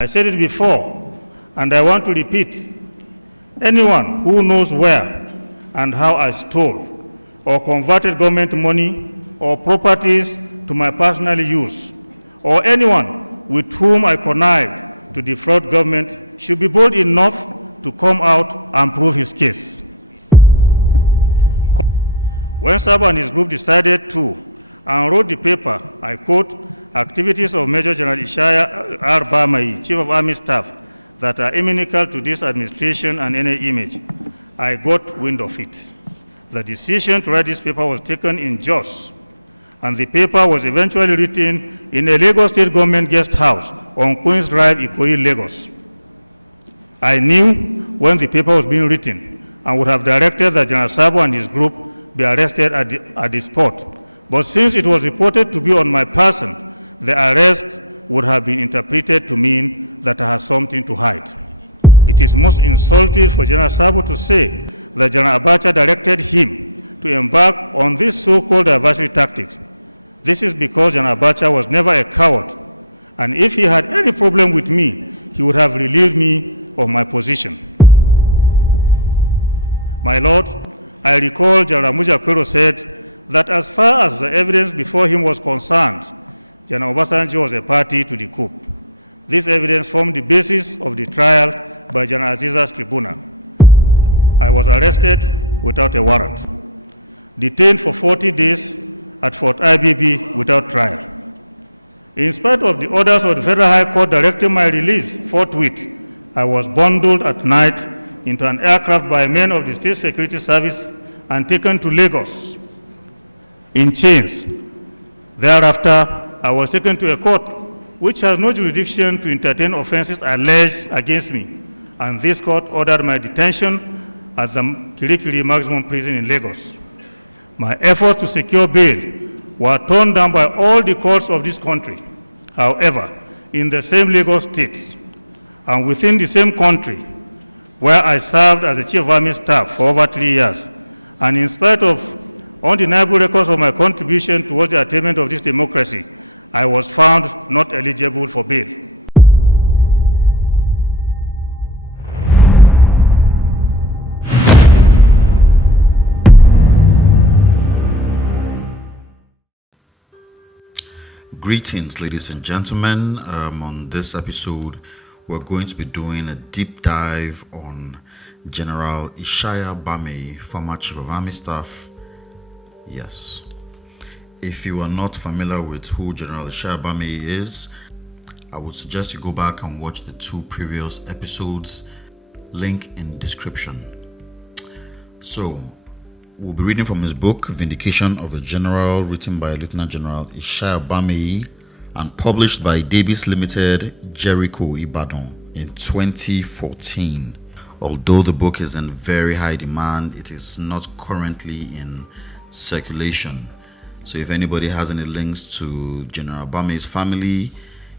I said it before, and I want to repeat. Anyone who knows where and how I stole or converted government money or properties to my personal use, or anyone with whom I connived to defraud government should be bold enough to come out and prove his case. When Sabo and his group decided to and wrote the paper, I quote, activities of Major General Ishaya R. Bamai, Chief of Army Staff, that are inimical to this administration and any image, I got wind of it. The decision to write this paper was taken in Jos, and the paper was eventually written in a Lagos State Government guest house on Queen's Drive, Ikoyi, Lagos. I knew when the paper was being written and would have directed that General Sabo and his group be arrested at the spot. But since it was reported to be on my person, the arrest would have been interpreted to mean that I had something to hide. It is most insulting for General Sabo to say that General Abacha directed him to embark on this so-called adversary tactics. This is because General Abacha was never a coward, and if he had any problem with me, he would have relieved me of my position. My Lord, I recall General Muja Kwero said that as far as the evidence before him was concerned, General Obasanjo was a party to the coup. This evidence formed the basis of the trial by General Aziza's tribunal. I was arrested without a warrant, detained for 40 days at Fort IBB without trial. In spite of the orders of the Federal High Court directing my release forthwith, I was bundled at night into an aircraft by men of the State Security Service and taken to Lagos in chains. Thereafter, I was taken to a court which has no jurisdiction to entertain offenses alleged against me, and this court ordered my detention at the Kirikiri Maximum Prison in Lagos. My efforts to secure bail were torn down by all the courts of this country. However, in the same Lagos state and within the same country, where I served as the Chief of Army Staff for over 3 years, and in spite of undeniable records of my contribution towards the attainment of this democracy, I was found not eligible for bail. Greetings, ladies and gentlemen. On this episode, we're going to be doing a deep dive on General Ishaya Bamai, former Chief of Army Staff. Yes. If you are not familiar with who General Ishaya Bamai is, I would suggest you go back and watch the 2 previous episodes, link in description. So, we'll be reading from his book, Vindication of a General, written by Lieutenant General Ishaya Bamai and published by Davis Limited, Jericho, Ibadan in 2014. Although the book is in very high demand, it is not currently in circulation. So if anybody has any links to General Bamai's family,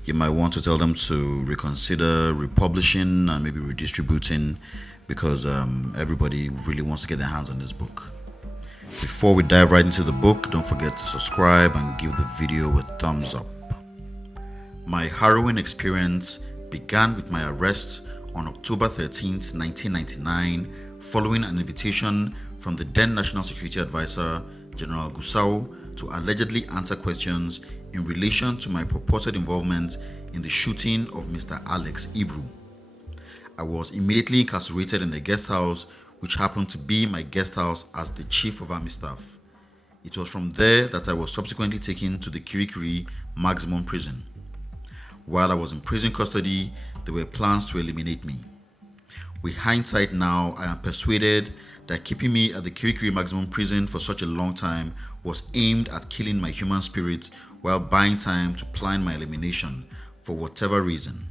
you might want to tell them to reconsider republishing and maybe redistributing, because everybody really wants to get their hands on this book. Before we dive right into the book, don't forget to subscribe and give the video a thumbs up. My harrowing experience began with my arrest on October 13th, 1999, following an invitation from the then National Security Advisor, General Gusau, to allegedly answer questions in relation to my purported involvement in the shooting of Mr. Alex Ibru. I was immediately incarcerated in a guest house, which happened to be my guest house as the Chief of Army Staff. It was from there that I was subsequently taken to the Kirikiri Maximum Prison. While I was in prison custody, there were plans to eliminate me. With hindsight now, I am persuaded that keeping me at the Kirikiri Maximum Prison for such a long time was aimed at killing my human spirit while buying time to plan my elimination for whatever reason.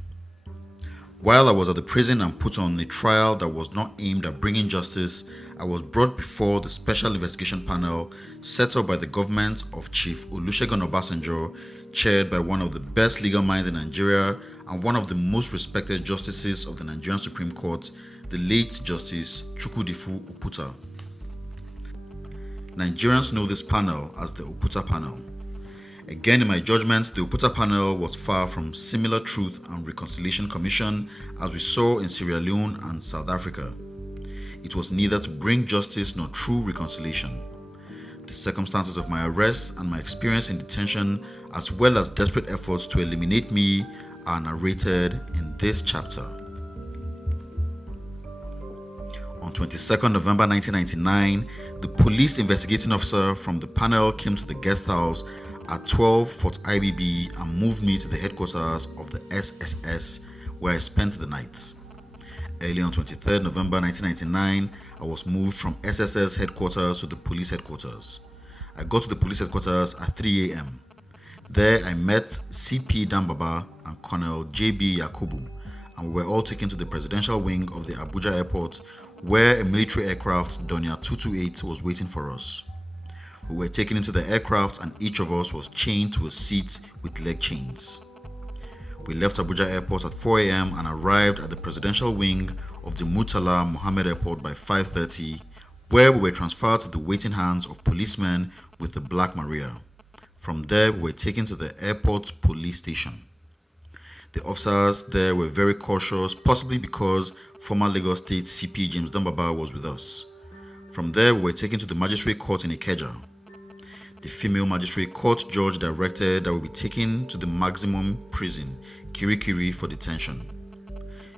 While I was at the prison and put on a trial that was not aimed at bringing justice, I was brought before the Special Investigation Panel set up by the government of Chief Olusegun Obasanjo, chaired by one of the best legal minds in Nigeria and one of the most respected justices of the Nigerian Supreme Court, the late Justice Chukwudifu Oputa. Nigerians know this panel as the Oputa panel. Again, in my judgment, the Oputa panel was far from similar Truth and Reconciliation Commission as we saw in Sierra Leone and South Africa. It was neither to bring justice nor true reconciliation. The circumstances of my arrest and my experience in detention, as well as desperate efforts to eliminate me, are narrated in this chapter. On 22nd November 1999, the police investigating officer from the panel came to the guest house at 12 Fort IBB and moved me to the headquarters of the SSS, where I spent the night. Early on 23rd November 1999, I was moved from SSS headquarters to the police headquarters. I got to the police headquarters at 3 a.m. There I met CP Dambaba and Colonel JB Yakubu, and we were all taken to the presidential wing of the Abuja airport, where a military aircraft, Donia 228, was waiting for us. We were taken into the aircraft and each of us was chained to a seat with leg chains. We left Abuja airport at 4 a.m. and arrived at the presidential wing of the Murtala Mohammed airport by 5:30, where we were transferred to the waiting hands of policemen with the Black Maria. From there, we were taken to the airport police station. The officers there were very cautious, possibly because former Lagos State CP James Dambaba was with us. From there, we were taken to the magistrate court in Ikeja. The female magistrate court judge directed that we be taken to the maximum prison, Kirikiri, for detention.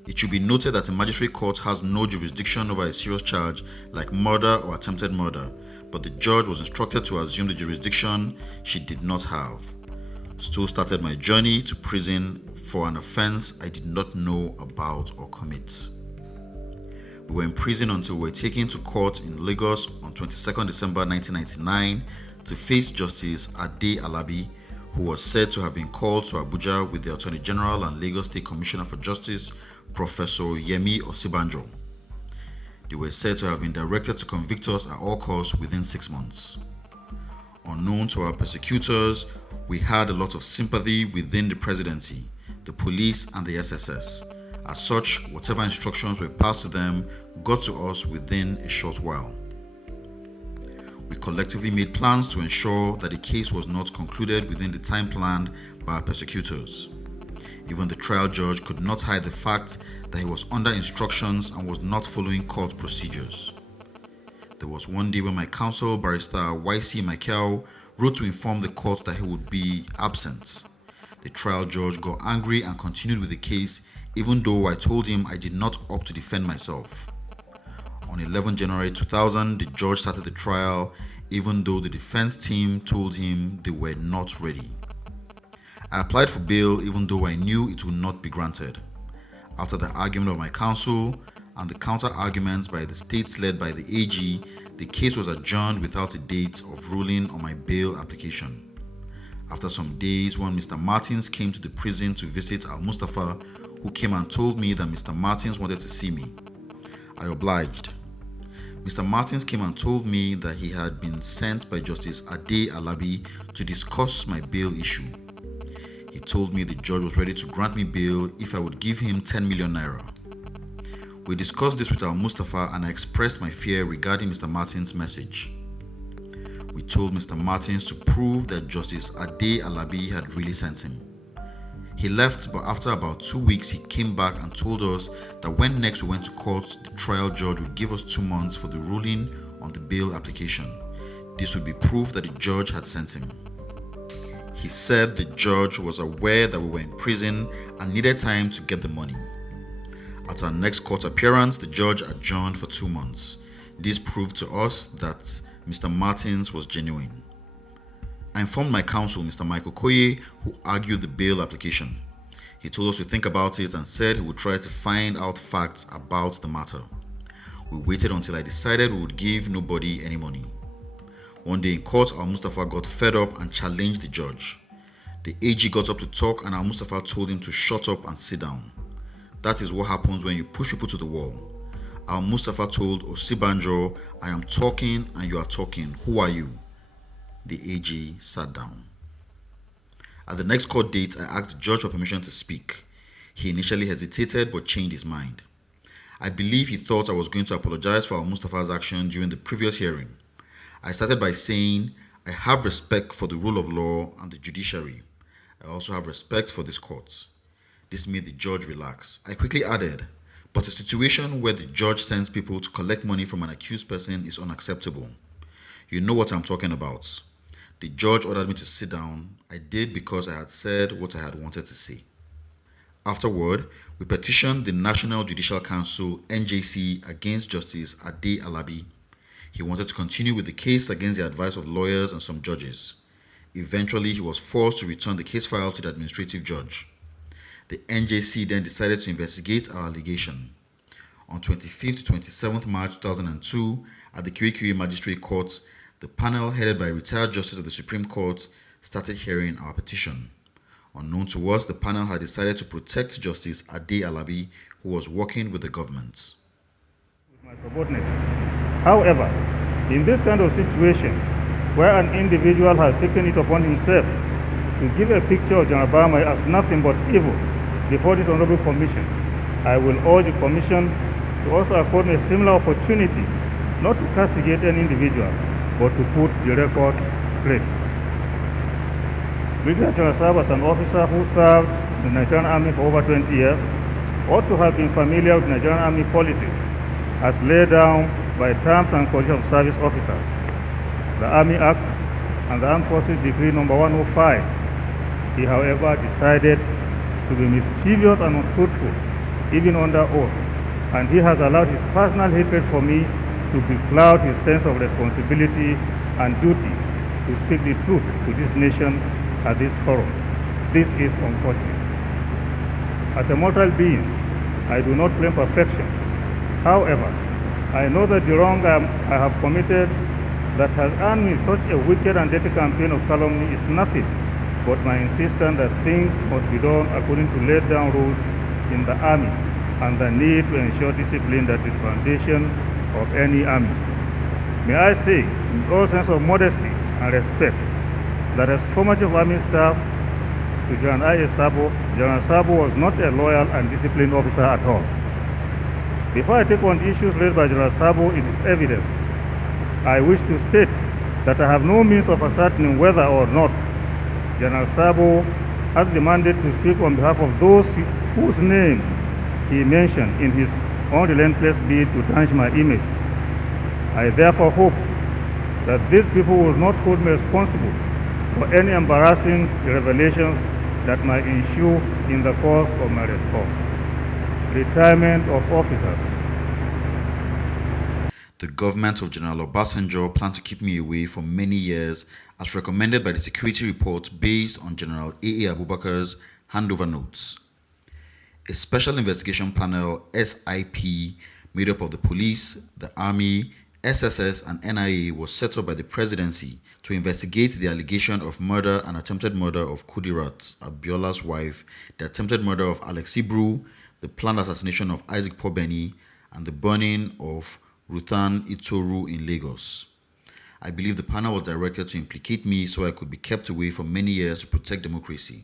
It should be noted that a magistrate court has no jurisdiction over a serious charge like murder or attempted murder, but the judge was instructed to assume the jurisdiction she did not have. So started my journey to prison for an offense I did not know about or commit. We were in prison until we were taken to court in Lagos on 22nd December 1999 to face Justice Ade Alabi, who was said to have been called to Abuja with the Attorney General and Lagos State Commissioner for Justice, Professor Yemi Osibanjo. They were said to have been directed to convict us at all costs within 6 months. Unknown to our persecutors, we had a lot of sympathy within the presidency, the police and the SSS. As such, whatever instructions were passed to them got to us within a short while. We collectively made plans to ensure that the case was not concluded within the time planned by our persecutors. Even the trial judge could not hide the fact that he was under instructions and was not following court procedures. There was one day when my counsel, Barrister YC Michael, wrote to inform the court that he would be absent. The trial judge got angry and continued with the case, even though I told him I did not opt to defend myself. On 11 January 2000, the judge started the trial, even though the defense team told him they were not ready. I applied for bail even though I knew it would not be granted. After the argument of my counsel and the counter-arguments by the states led by the AG, the case was adjourned without a date of ruling on my bail application. After some days, when Mr. Martins came to the prison to visit Al-Mustafa, who came and told me that Mr. Martins wanted to see me, I obliged. Mr. Martins came and told me that he had been sent by Justice Ade Alabi to discuss my bail issue. He told me the judge was ready to grant me bail if I would give him 10 million naira. We discussed this with Al-Mustafa and I expressed my fear regarding Mr. Martins' message. We told Mr. Martins to prove that Justice Ade Alabi had really sent him. He left, but after about 2 weeks, he came back and told us that when next we went to court, the trial judge would give us 2 months for the ruling on the bail application. This would be proof that the judge had sent him. He said the judge was aware that we were in prison and needed time to get the money. At our next court appearance, the judge adjourned for 2 months. This proved to us that Mr. Martins was genuine. I informed my counsel, Mr. Michael Koye, who argued the bail application. He told us to think about it and said he would try to find out facts about the matter. We waited until I decided we would give nobody any money. One day in court, Al-Mustafa got fed up and challenged the judge. The AG got up to talk and Al-Mustafa told him to shut up and sit down. That is what happens when you push people to the wall. Al-Mustafa told Osibanjo, "I am talking and you are talking. Who are you?" The AG sat down. At the next court date, I asked the judge for permission to speak. He initially hesitated but changed his mind. I believe he thought I was going to apologize for Al-Mustafa's action during the previous hearing. I started by saying, I have respect for the rule of law and the judiciary. I also have respect for these courts. This made the judge relax. I quickly added, but a situation where the judge sends people to collect money from an accused person is unacceptable. You know what I'm talking about. The judge ordered me to sit down. I did because I had said what I had wanted to say. Afterward, we petitioned the National Judicial Council (NJC) against Justice Ade Alabi. He wanted to continue with the case against the advice of lawyers and some judges. Eventually, he was forced to return the case file to the administrative judge. The NJC then decided to investigate our allegation. On 25th to 27th March 2002, at the Kirikiri Magistrate Court, the panel headed by retired Justice of the Supreme Court started hearing our petition. Unknown to us, the panel had decided to protect Justice Ade Alabi, who was working with the government. My subordinates. However, in this kind of situation, where an individual has taken it upon himself to give a picture of General Bamai as nothing but evil before this honorable commission, I will urge the commission to also afford me a similar opportunity not to castigate any individual, but to put the record straight. Brigadier General Sabo, as an officer who served in the Nigerian Army for over 20 years, ought to have been familiar with Nigerian Army policies as laid down by terms and conditions of service officers, the Army Act, and the Armed Forces Decree number 105. He, however, decided to be mischievous and untruthful, even under oath, and he has allowed his personal hatred for me to becloud his sense of responsibility and duty to speak the truth to this nation at this forum. This is unfortunate. As a mortal being, I do not claim perfection. However, I know that the wrong I have committed that has earned me such a wicked and dirty campaign of calumny is nothing but my insistence that things must be done according to laid down rules in the army and the need to ensure discipline that is foundation of any army. May I say, in all sense of modesty and respect, that as former chief of army staff to General I.A. Sabo, General Sabo was not a loyal and disciplined officer at all. Before I take on the issues raised by General Sabo, it is evident I wish to state that I have no means of ascertaining whether or not General Sabo has the mandate to speak on behalf of those whose names he mentioned in his unrelentless bid to tarnish my image. I therefore hope that these people will not hold me responsible for any embarrassing revelations that might ensue in the course of my response. Retirement of officers. The government of General Obasanjo planned to keep me away for many years as recommended by the security report based on General A.A. Abubakar's handover notes. A special investigation panel, SIP, made up of the police, the army, SSS and NIA was set up by the presidency to investigate the allegation of murder and attempted murder of Kudirat, Abiola's wife, the attempted murder of Alex Ibru, the planned assassination of Isaac Pobeni, and the burning of Ruthan Itoru in Lagos. I believe the panel was directed to implicate me so I could be kept away for many years to protect democracy.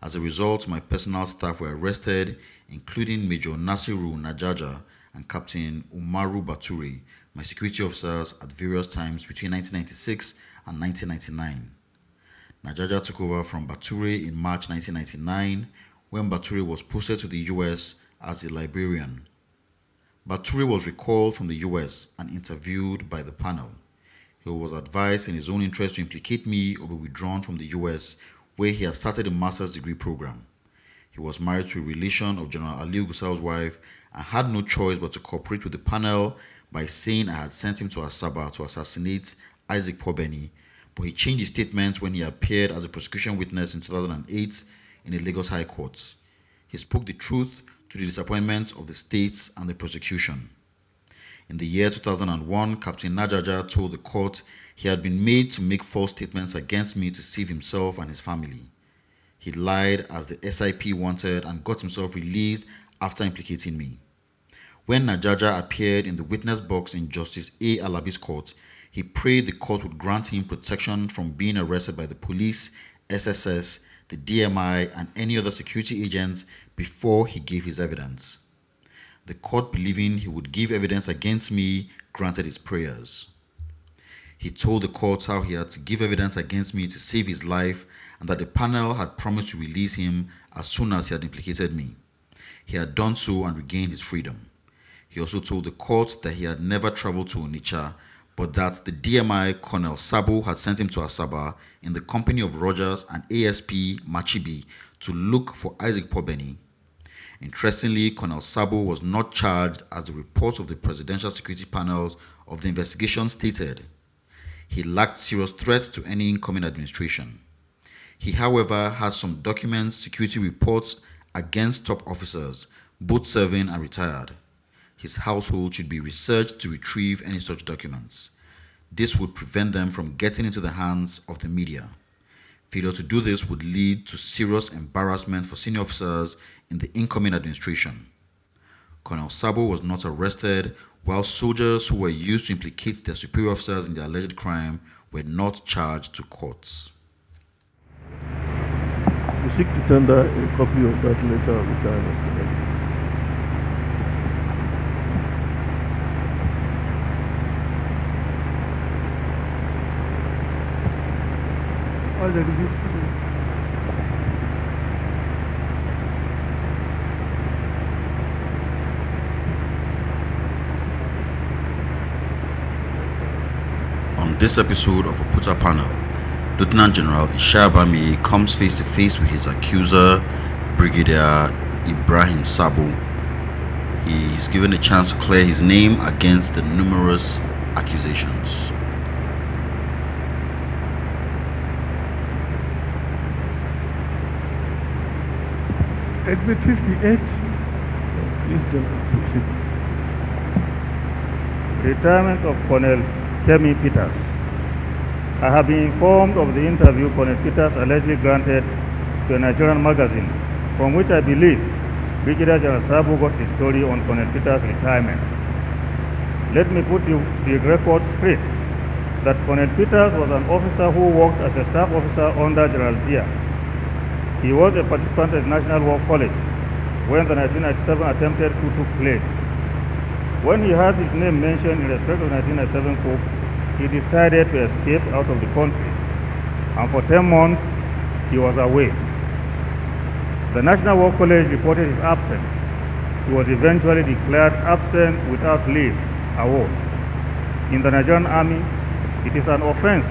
As a result, my personal staff were arrested, including Major Nasiru Najaja and Captain Umaru Bature, my security officers at various times between 1996 and 1999. Najaja took over from Bature in March 1999 when Bature was posted to the US as a librarian. Bature was recalled from the US and interviewed by the panel. He was advised in his own interest to implicate me or be withdrawn from the US, where he had started a master's degree program. He was married to a relation of General Aliu Gusau's wife and had no choice but to cooperate with the panel by saying I had sent him to Asaba to assassinate Isaac Pobeni, but he changed his statement when he appeared as a prosecution witness in 2008 in the Lagos High Court. He spoke the truth to the disappointment of the states and the prosecution. In the year 2001, Captain Najaja told the court he had been made to make false statements against me to save himself and his family. He lied as the SIP wanted and got himself released after implicating me. When Najaja appeared in the witness box in Justice A. Alabi's court, he prayed the court would grant him protection from being arrested by the police, SSS, the DMI, and any other security agents before he gave his evidence. The court, believing he would give evidence against me, granted his prayers. He told the court how he had to give evidence against me to save his life and that the panel had promised to release him as soon as he had implicated me. He had done so and regained his freedom. He also told the court that he had never traveled to Onitsha, but that the DMI Colonel Sabo had sent him to Asaba in the company of Rogers and ASP Machibi to look for Isaac Pobeni. Interestingly, Colonel Sabo was not charged, as the reports of the Presidential Security Panels of the investigation stated. He lacked serious threats to any incoming administration. He, however, has some documents, security reports against top officers, both serving and retired. His household should be researched to retrieve any such documents. This would prevent them from getting into the hands of the media. Failure to do this would lead to serious embarrassment for senior officers in the incoming administration. Colonel Sabo was not arrested, while soldiers who were used to implicate their superior officers in the alleged crime were not charged to courts. We seek to tender a copy of that letter of retirement. On this episode of Oputa Panel, Lieutenant General Ishaya Bami comes face to face with his accuser, Brigadier Ibrahim Sabo. He is given a chance to clear his name against the numerous accusations. Exhibit 58. Please, General, proceed. Retirement of Colonel Kemi Peters. I have been informed of the interview Colonel Peters allegedly granted to a Nigerian magazine, from which I believe Brigadier General Sabo got his story on Colonel Peters' retirement. Let me put the record straight that Colonel Peters was an officer who worked as a staff officer under General Dia. He was a participant at National War College when the 1997 attempted coup took place. When he had his name mentioned in respect of the 1997 coup, he decided to escape out of the country, and for 10 months he was away. The National War College reported his absence. He was eventually declared absent without leave award. In the Nigerian Army, it is an offense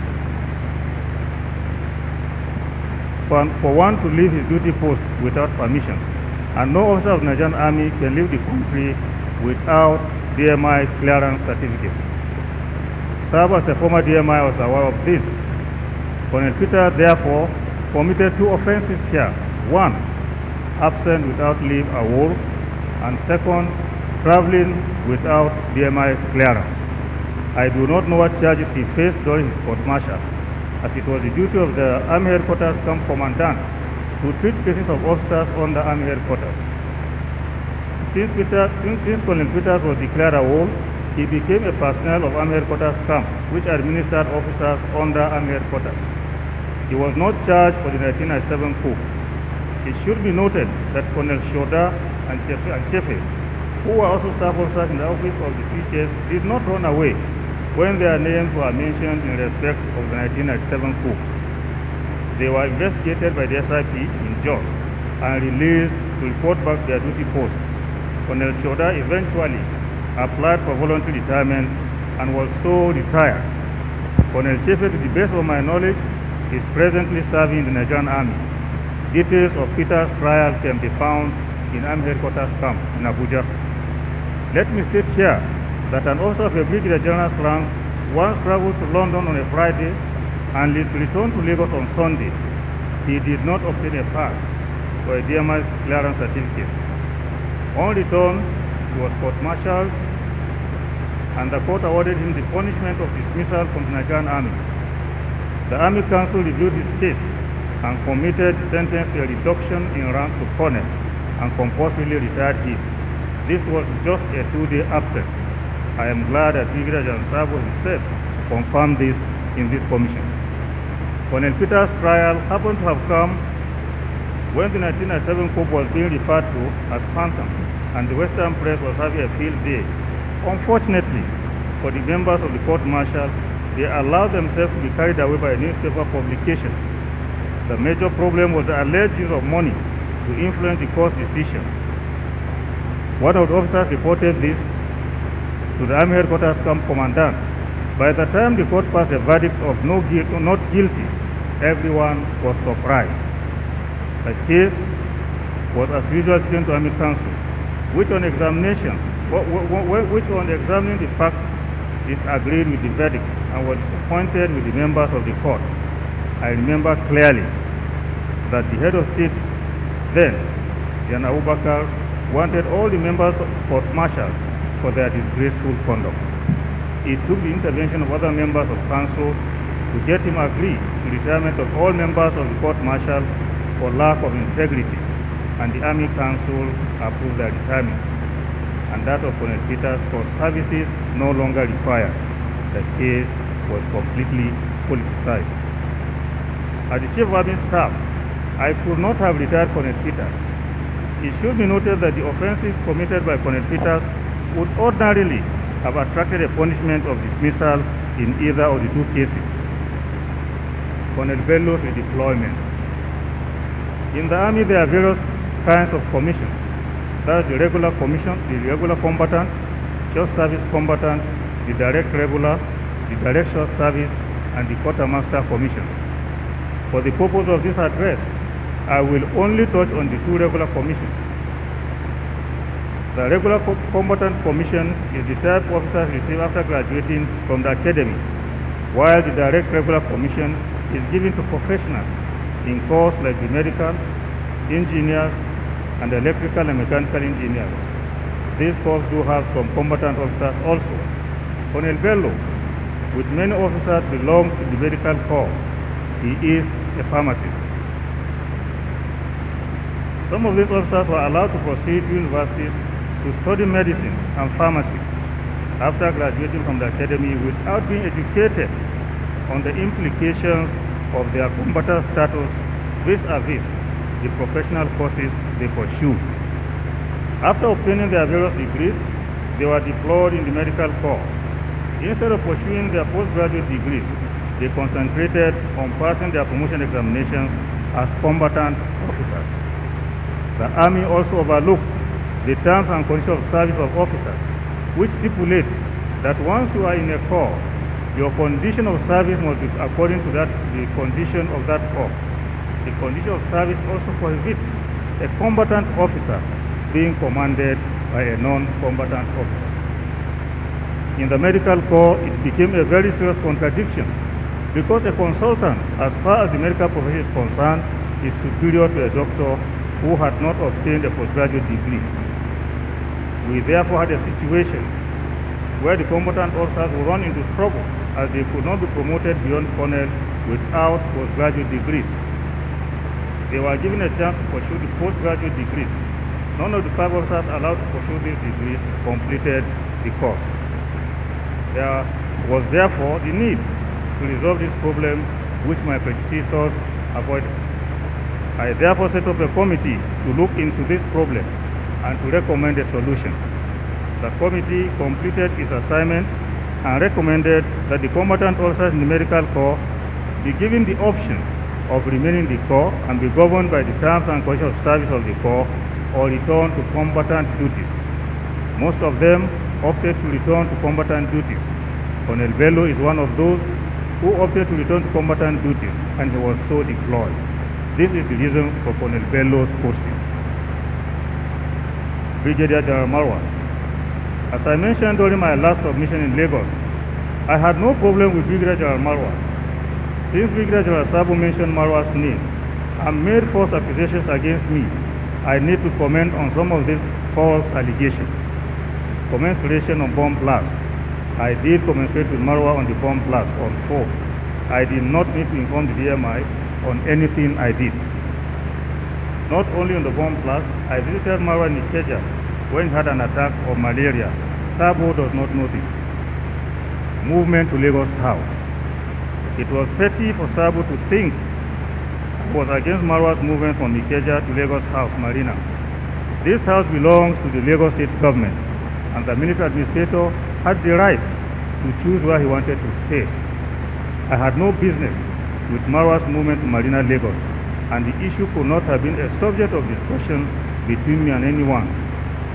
for one to leave his duty post without permission, and no officer of the Nigerian Army can leave the country without DMI clearance certificate. Sabo, as a former DMI, was aware of this. Colonel Peters therefore committed two offenses here. One, absent without leave award, and second, traveling without DMI clearance. I do not know what charges he faced during his court-martial, as it was the duty of the Army Headquarters Camp Commandant to treat cases of officers under Army Headquarters. Since Colonel Peters was declared a war, he became a personnel of Army Headquarters Camp, which administered officers under Army Headquarters. He was not charged for the 1997 coup. It should be noted that Colonel Shoda and Chefe, who were also staff officers in the office of the PHS, did not run away when their names were mentioned in respect of the 1997 coup. They were investigated by the SIP in Jos and released to report back their duty posts. Colonel Shoda eventually applied for voluntary retirement and was so retired. Colonel Chefe, to the best of my knowledge, is presently serving in the Nigerian Army. Details of Peter's trial can be found in Army Headquarters Camp in Abuja. Let me state here that an officer of a Brigadier General's rank once traveled to London on a Friday and returned to Lagos on Sunday. He did not obtain a pass for a DMI clearance certificate. On return, he was court-martialed, and the court awarded him the punishment of dismissal from the Nigerian Army. The Army Council reviewed his case and committed the sentence to a reduction in rank to colonel and compulsorily retired him. This was just a 2-day absence. I am glad that Brigadier General Sabo himself confirmed this in this commission. Colonel Peters' trial happened to have come when the 1997 coup was being referred to as phantom, and the Western press was having a field day. Unfortunately for the members of the court-martial, they allowed themselves to be carried away by newspaper publications. The major problem was the alleged use of money to influence the court's decision. One of the officers reported this to the Army Headquarters Camp Commandant. By the time the court passed a verdict of not guilty, everyone was surprised. The case was as usual taken to Army Council, which on examination, examining the facts, disagreed with the verdict and was disappointed with the members of the court. I remember clearly that the head of state then, General Abubakar, wanted all the members of court-martial for their disgraceful conduct. It took the intervention of other members of council to get him agree to retirement of all members of the court-martial for lack of integrity, and the Army Council approved their retirement, and that of Colonel Peters for services no longer required. The case was completely politicized. As the Chief of Army Staff, I could not have retired Colonel Peters. It should be noted that the offenses committed by Colonel Peters would ordinarily have attracted a punishment of dismissal in either of the two cases. Colonel Bello's redeployment. In the Army, there are various kinds of commissions. That's the regular commission, the regular combatant, short service combatant, the direct regular, the direct short service, and the quartermaster commissions. For the purpose of this address, I will only touch on the two regular commissions. The regular combatant commission is the type officers receive after graduating from the academy, while the direct regular commission is given to professionals in courses like the medical, engineers, and electrical and mechanical engineers. These courses do have some combatant officers also. Colonel Bello, with many officers belong to the medical corps. He is a pharmacist. Some of these officers were allowed to proceed to universities to study medicine and pharmacy after graduating from the academy without being educated on the implications of their combatant status vis-a-vis the professional courses they pursued. After obtaining their various degrees, they were deployed in the medical corps. Instead of pursuing their postgraduate degrees, they concentrated on passing their promotion examinations as combatant officers. The Army also overlooked the terms and conditions of service of officers, which stipulates that once you are in a corps, your condition of service must be according to the condition of that corps. The condition of service also prohibits a combatant officer being commanded by a non-combatant officer. In the medical corps, it became a very serious contradiction because a consultant, as far as the medical profession is concerned, is superior to a doctor who had not obtained a postgraduate degree. We therefore had a situation where the combatant officers would run into trouble as they could not be promoted beyond colonel without postgraduate degrees. They were given a chance to pursue the postgraduate degrees. None of the 5 officers allowed to pursue these degrees completed the course. There was therefore the need to resolve this problem, which my predecessors avoided. I therefore set up a committee to look into this problem and to recommend a solution. The committee completed its assignment and recommended that the combatant officers in the medical corps be given the option of remaining in the corps and be governed by the terms and conditions of service of the corps or return to combatant duties. Most of them opted to return to combatant duties. Colonel Bello is one of those who opted to return to combatant duties, and he was so deployed. This is the reason for Colonel Bello's posting. Brigadier General Marwa. As I mentioned during my last submission in Lagos, I had no problem with Brigadier General Marwa. Since Brigadier General Sabo mentioned Marwa's name and made false accusations against me, I need to comment on some of these false allegations. Commensuration on bomb blast. I did commensurate with Marwa on the bomb blast on 4. I did not need to inform the DMI on anything I did. Not only on the bomb blast, I visited Marwa in Ikeja when he had an attack of malaria. Sabo does not know this. Movement to Lagos House. It was petty for Sabo to think it was against Marwa's movement from Ikeja to Lagos House, Marina. This house belongs to the Lagos State government, and the military administrator had the right to choose where he wanted to stay. I had no business with Marwa's movement to Marina, Lagos, and the issue could not have been a subject of discussion between me and anyone.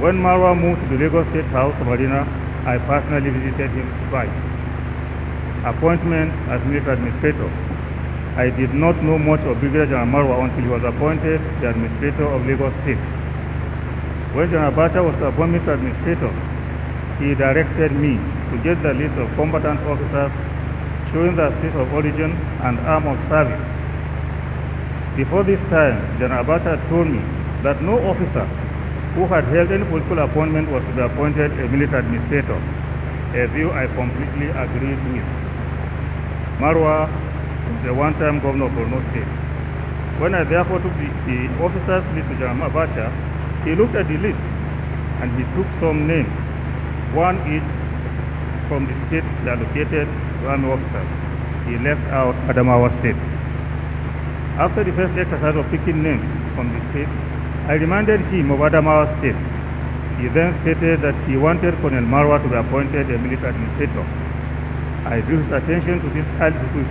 When Marwa moved to the Lagos State House, Marina, I personally visited him twice. Appointment as military administrator. I did not know much of Brigadier General Marwa until he was appointed the administrator of Lagos State. When General Abacha was to appoint me to administrator, he directed me to get the list of combatant officers showing their state of origin and arm of service. Before this time, General Abacha told me that no officer who had held any political appointment was to be appointed a military administrator, a view I completely agreed with. Marwa was the one-time governor of Borno State. When I therefore took the officers' list to General Abacha, he looked at the list and he took some names, one each from the states allocated to army officers. He left out Adamawa State. After the first exercise of picking names from the state, I reminded him of Adamawa State. He then stated that he wanted Colonel Marwa to be appointed a military administrator. I drew his attention to his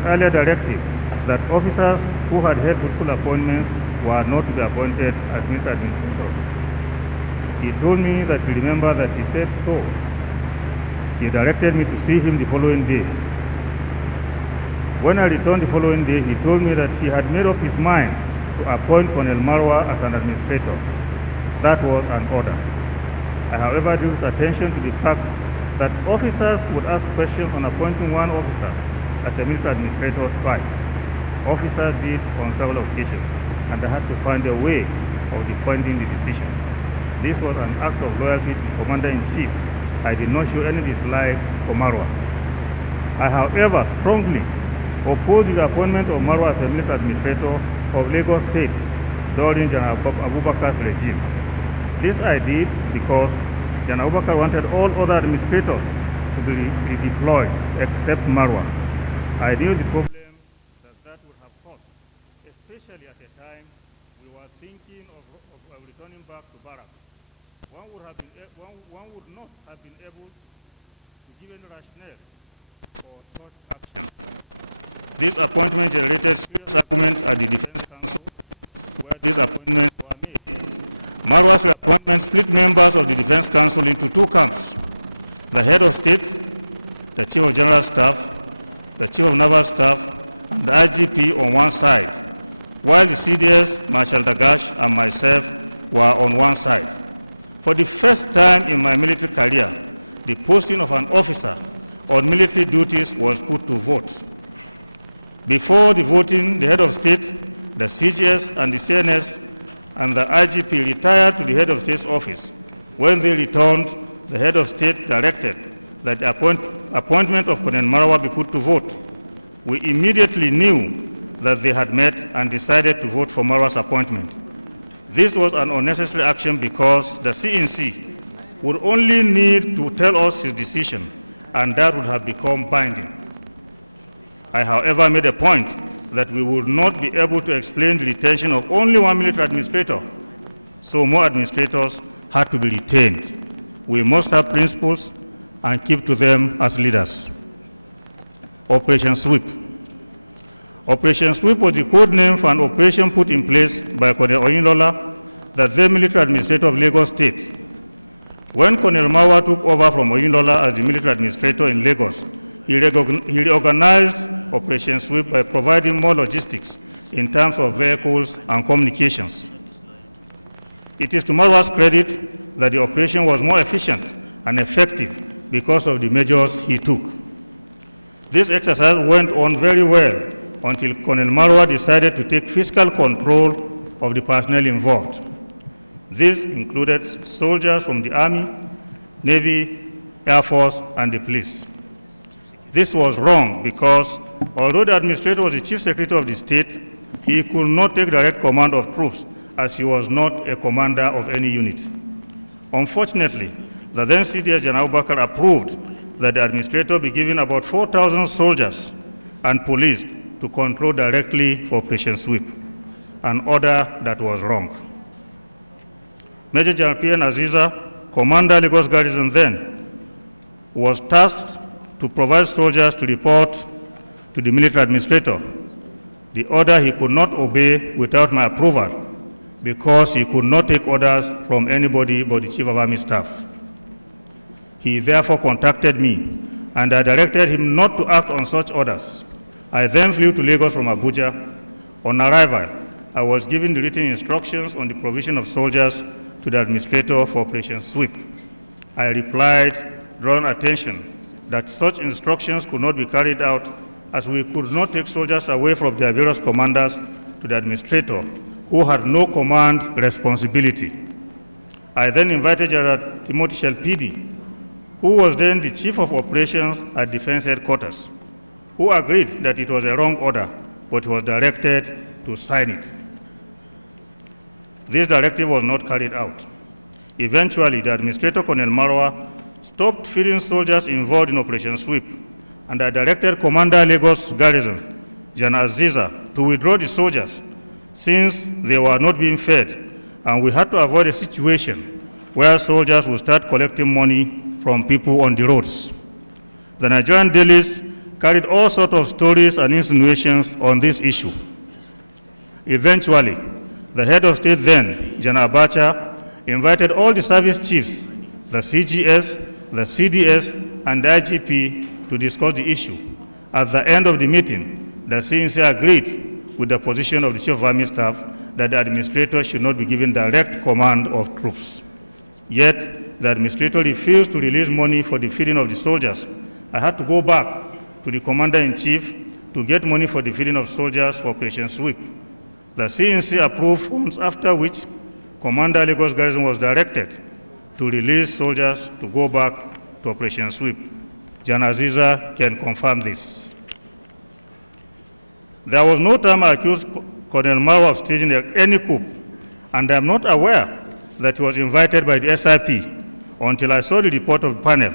earlier directive that officers who had held political appointments were not to be appointed as military administrators. He told me that he remembered that he said so. He directed me to see him the following day. When I returned the following day, he told me that he had made up his mind to appoint Colonel Marwa as an administrator. That was an order. I, however, drew his attention to the fact that officers would ask questions on appointing one officer as a military administrator twice. Officers did on several occasions, and I had to find a way of defending the decision. This was an act of loyalty to the Commander-in-Chief. I did not show any dislike for Marwa. I, however, strongly opposed the appointment of Marwa as a military administrator of Lagos State during General Abubakar's regime. This I did because General Abubakar wanted all other administrators to be redeployed except Marwa. I knew the problem that would have caused, especially at a time we were thinking of returning back to barracks. One would not have been able to give any rationale for such action. This appointment generated serious argument at the Defense Council, where these appointments were made. Marwa's appointment split members of the Defense Council into two camps: the head of state, the Chief of General Staff, the Chief of Naval Staff, and the IGP on one side, while the CDS, Marshal Dagash, and myself were on one side. For the first time in my military career, the posting of an officer on military duties was put to vote. Before the voting, the head of state, the CGS, and the CNS, and the IGP retired to the head of state's office. When they returned, the head of state directed that the appointment of Colonel Marwa be put to vote. We immediately knew that they had met and decided to vote for Marwa's appointment. This was an unnecessary action because the CNC would only need to tell us his decision, and that would have become binding. I, however, made a point that we would not be able to explain the retention of only one military administrator, so more administrators had to be retained. We must have principles and keep to them as leaders. Operation Sweep. Operation Sweep was the code name for an operation put in place by Colonel Oyinlola, the then military administrator of Lagos State. When Colonel Marwa took over from Oyinlola as the military administrator in Lagos, he reorganized Operation Sweep by providing more logistics in terms of vehicles and communications. It is to Marwa's credit that the operation was more efficient and effective because of the measures he took. This exercise went on very well until Colonel Marwa decided to take fiscal control of the personnel involved. This included soldiers from the Army, Navy, Air Force, and the police. This was wrong because although the administrator was the chief secretary of the state, he could not take direct command of troops as he was not a commander of any unit. Unfortunately, the then CDS General Abubakar approved that the administrator be given about 4,000 soldiers and police to control directly for Operation Sweep, an order that was wrong. Major General P.N. Aziza, Commander Lagos Garrison then, was tasked to provide soldiers to report to the military administrator, the order he could not obey without my approval because he could not take orders from anybody but the Chief of Army Staff. He therefore contacted me, and I directed him not to act on such orders. I then flew to Lagos from Abuja. On arrival, I was given the written instructions on the provision of soldiers to the administrator for Operation Sweep. I replied, drawing attention, that such instructions could not be carried out as we could not take soldiers away from their various commanders to the administrator, who had no command responsibility. I then invited General Timothy Shelpidi, who was then the Chief of Operations at Defense Headquarters, who agreed that it was a wrong order, but was directed to sign it. This directive was not carried out. Eventually, the Administrator, Colonel Marwa, stopped feeding soldiers involved in Operation Sweep, and I directed Commander Lagos Garrison, General Aziza, to withdraw the soldiers since they were not being fed, and we had to avoid a situation where soldiers would start collecting money from people on the roads. The Nigerian dailies carried all sorts of stories and insinuations on this issue. Eventually, the head of state then, General Abacha, invited all the service chiefs, the CGS, the CDS, and the IGP to discuss the issue. At the end of the meeting, the CNC agreed with the position of the Chief of Army Staff that the administrator should not be given direct command of troops. Yet, the administrator refused to release money for the feeding of the soldiers. I had to go back to the Commander-in-Chief to get money for the feeding of soldiers for Operation Sweep. The CNC approved funds, after which Commander Lagos Garrison was directed to release soldiers to go back to Operation Sweep. General Aziza can confirm this. There was no time I accused Colonel Marwa of staging any coup, and I am not aware that he was invited by the SIP until I saw the report of the panel.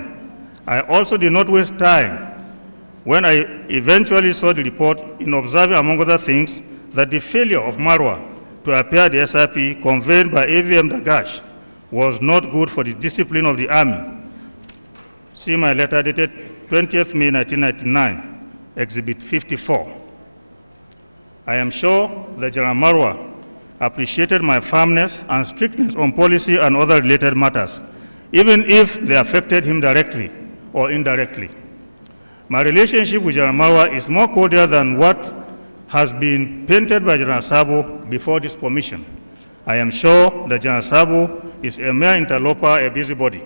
I also did not waste time when I eventually saw the report in observing, among other things, that the failure of Marwa to appear at the SIP conveyed by AVM Dagash was not good for the discipline of the Army. See my letter dated 20th May 1999, Exhibit 54. I am sure that General Marwa appreciated my firmness and strictness on policy and other related matters, even if they affected him directly or indirectly. My relationship with General Marwa is more cordial than what has been painted by General Sabo before this commission. I am sure that General Sabo is a mere interloper, a busybody.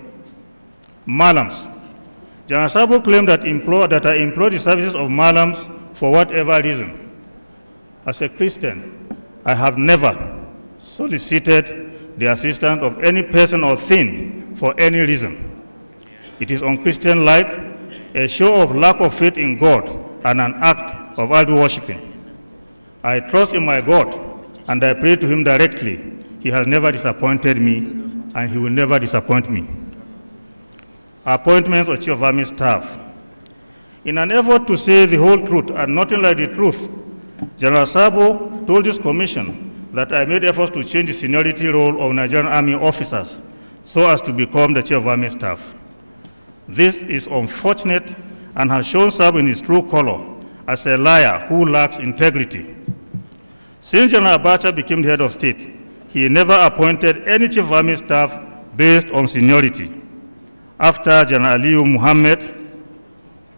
Malams. General Sabo claimed that I employ the services of Malams for whatever reason. As a Christian, I have never solicited the assistance of any person or thing for any reason. It is unchristian-like, a show of lack of faith in God, and an act of idol worshiping. I trust in my God, and I pray to him directly. He has never disappointed me, and he will never disappoint me. Appointments of Chief of Army Staff. In an effort to say the whole truth and nothing like the truth, General Sabo told this commission that I made efforts to change the seniority role of Nigerian Army officers so as to become the Chief of Army Staff. This is unfortunate and has shown Sabo in his true color as a liar who lacks integrity. Since General Abacha became the head of state, he never appointed any Chief of Army Staff based on seniority. After General Aliyu Muhammad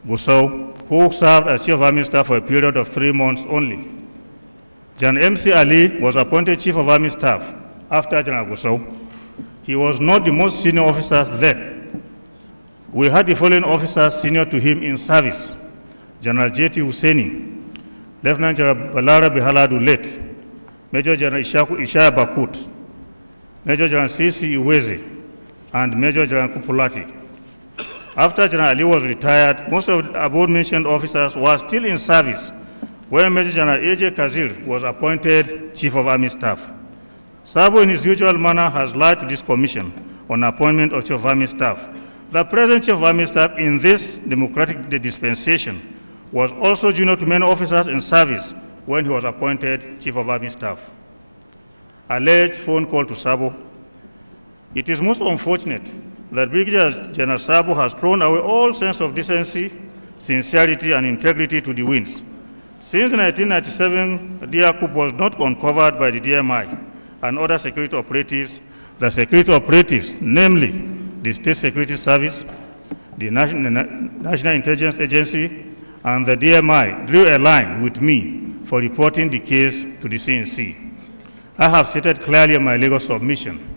Gusau, who served as Chief of Army Staff for a period of 3 months only, General M.C. Ali was appointed Chief of Army Staff after General Gusau. He was not the most senior officers then. We had the following officers senior to him in service: General J.T. Husseini, Lieutenant General Balara Bihaladu late, Major General Ishaya Bakut, Major General C.C. Iweze, and Major General Kupulati. After General Ali was retired, most of the above-mentioned officers were still in service when Major General A.J. Kazir was appointed Chief of Army Staff. Sabo, in his usual manner, has lied to this commission on appointment of Chief of Army Staff. The present Chief of Army Staff in this democratic dispensation was also junior to many officers in service when he was appointed Chief of Army Staff. Alleged phone call to Sabo. It is most unfortunate that Brigadier General Sabo has thrown away all sense of decency, sincerity, and integrity to the winds Since 1997, the DIA coup was not uncovered by the DMI and other security operatives. The security operatives, namely the State Security Service, the National Intelligence Agency, and the DMI, drew a line with me for reporting the case to the CNC. I have stated clearly in my legal submission